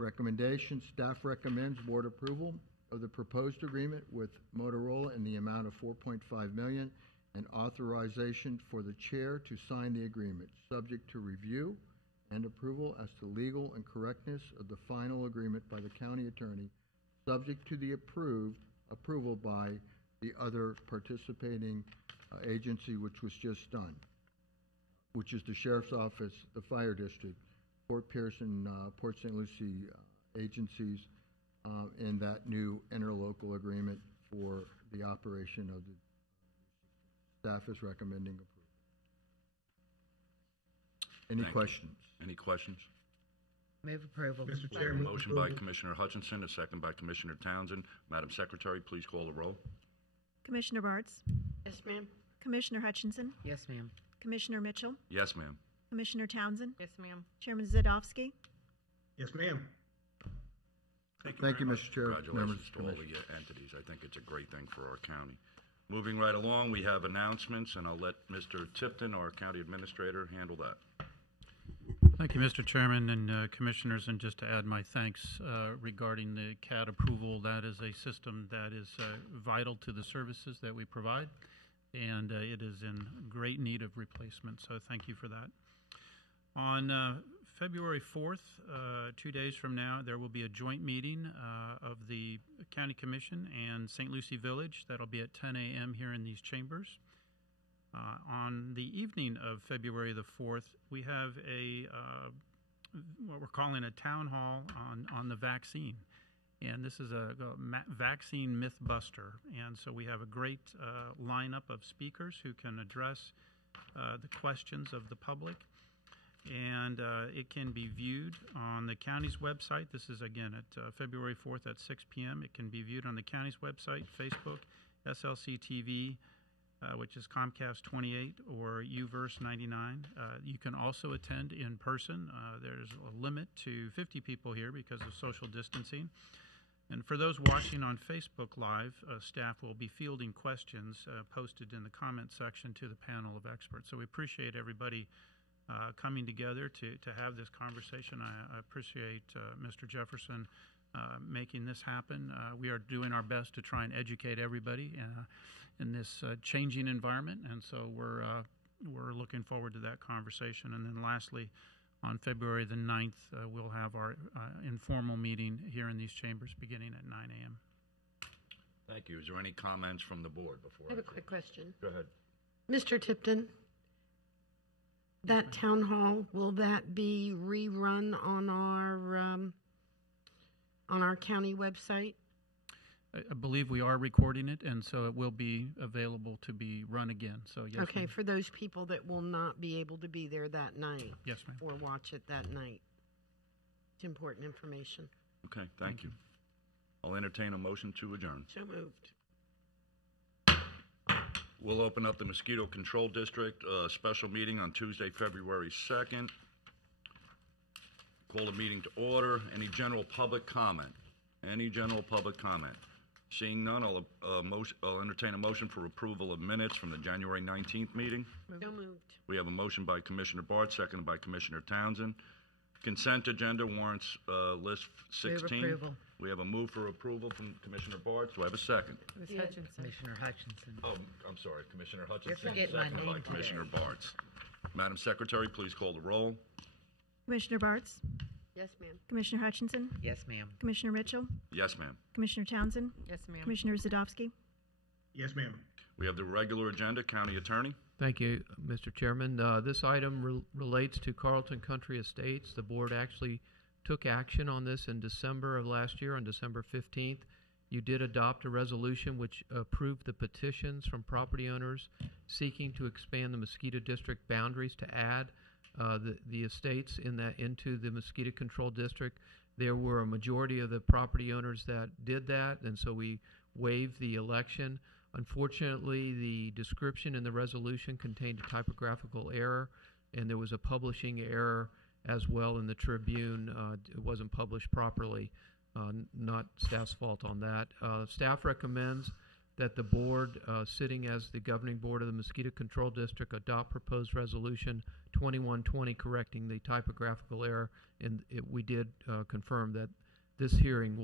Recommendation: staff recommends board approval of the proposed agreement with Motorola in the amount of $4.5 million and authorization for the chair to sign the agreement, subject to review and approval as to legal and correctness of the final agreement by the county attorney, subject to the approval by the other participating agency, which was just done, which is the Sheriff's Office, the Fire District, Port Pierce and Port St. Lucie agencies, in that new interlocal agreement for the operation of the staff is recommending approval. Any Thank you. questions? Any questions? Move approval. Mr. Chairman. Motion by Commissioner Hutchinson, a second by Commissioner Townsend. Madam Secretary, please call the roll. Commissioner Bartz? Yes, ma'am. Commissioner Hutchinson? Yes, ma'am. Commissioner Mitchell? Yes, ma'am. Commissioner Townsend? Yes, ma'am. Chairman Zadowski? Yes, ma'am. Thank you, Mr. Chair. Congratulations members of to the all the commission. entities. I think it's a great thing for our county. Moving right along, we have announcements, and I'll let Mr. Tipton, our county administrator, handle that. Thank you, Mr. Chairman and Commissioners, and just to add my thanks regarding the CAD approval. That is a system that is vital to the services that we provide, and it is in great need of replacement, so thank you for that. On February 4th, 2 days from now, there will be a joint meeting of the County Commission and St. Lucie Village. That'll be at 10 a.m. here in these chambers. On the evening of February the 4th, we have what we're calling a town hall on the vaccine. And this is a vaccine myth buster. And so we have a great lineup of speakers who can address the questions of the public. And it can be viewed on the county's website. This is, again, at February 4th at 6 p.m. It can be viewed on the county's website, Facebook, SLC TV, which is Comcast 28 or UVerse 99. You can also attend in person. There's a limit to 50 people here because of social distancing. And for those watching on Facebook Live, staff will be fielding questions posted in the comment section to the panel of experts. So we appreciate everybody coming together to have this conversation. I appreciate Mr. Jefferson making this happen. We are doing our best to try and educate everybody in this changing environment, and so we're looking forward to that conversation. And then lastly, on February the 9th, we'll have our informal meeting here in these chambers beginning at 9 a.m. Thank you. Is there any comments from the board before? I have a quick question. Go ahead. Mr. Tipton, that town hall, will that be rerun on our county website? I believe we are recording it, and so it will be available to be run again. So yes. Okay, ma'am. for those people that will not be able to be there that night. Yes, ma'am. Or watch it that night. It's important information. Okay, thank you. I'll entertain a motion to adjourn. So moved. We'll open up the Mosquito Control District special meeting on Tuesday, February 2nd. Call the meeting to order. Any general public comment? Any general public comment? Seeing none, I'll entertain a motion for approval of minutes from the January 19th meeting. So moved. We have a motion by Commissioner Bart, seconded by Commissioner Townsend. Consent agenda warrants list 16. Move approval. We have a move for approval from Commissioner Bart. Do I have a second? Ms. Yeah. Hutchinson. Commissioner Hutchinson. Oh, I'm sorry, Commissioner Hutchinson, forgetting my seconded by name Commissioner today. Bartz. Madam Secretary, please call the roll. Commissioner Bartz? Yes, ma'am. Commissioner Hutchinson? Yes, ma'am. Commissioner Mitchell? Yes, ma'am. Commissioner Townsend? Yes, ma'am. Commissioner Zadowski? Yes, ma'am. We have the regular agenda. County Attorney. Thank you, Mr. Chairman. This item relates to Carlton Country Estates. The board actually took action on this in December of last year, on December 15th. You did adopt a resolution which approved the petitions from property owners seeking to expand the Mosquito District boundaries to add the estates into the Mosquito Control District. There were a majority of the property owners that did that, and so we waived the election. Unfortunately, the description in the resolution contained a typographical error, and there was a publishing error as well in the Tribune. It wasn't published properly. Not staff's fault on that. Staff recommends that the board, sitting as the governing board of the Mosquito Control District, adopt proposed resolution 2120 correcting the typographical error. And we did confirm that this hearing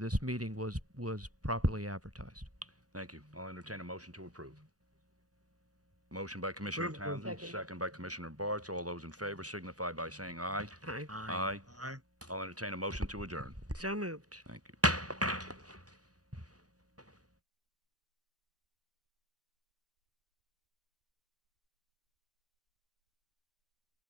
this meeting was properly advertised. Thank you. I'll entertain a motion to approve. Motion by Commissioner Townsend, second by Commissioner Bartz. All those in favor signify by saying aye. Aye. Aye. I'll entertain a motion to adjourn. So moved. Thank you.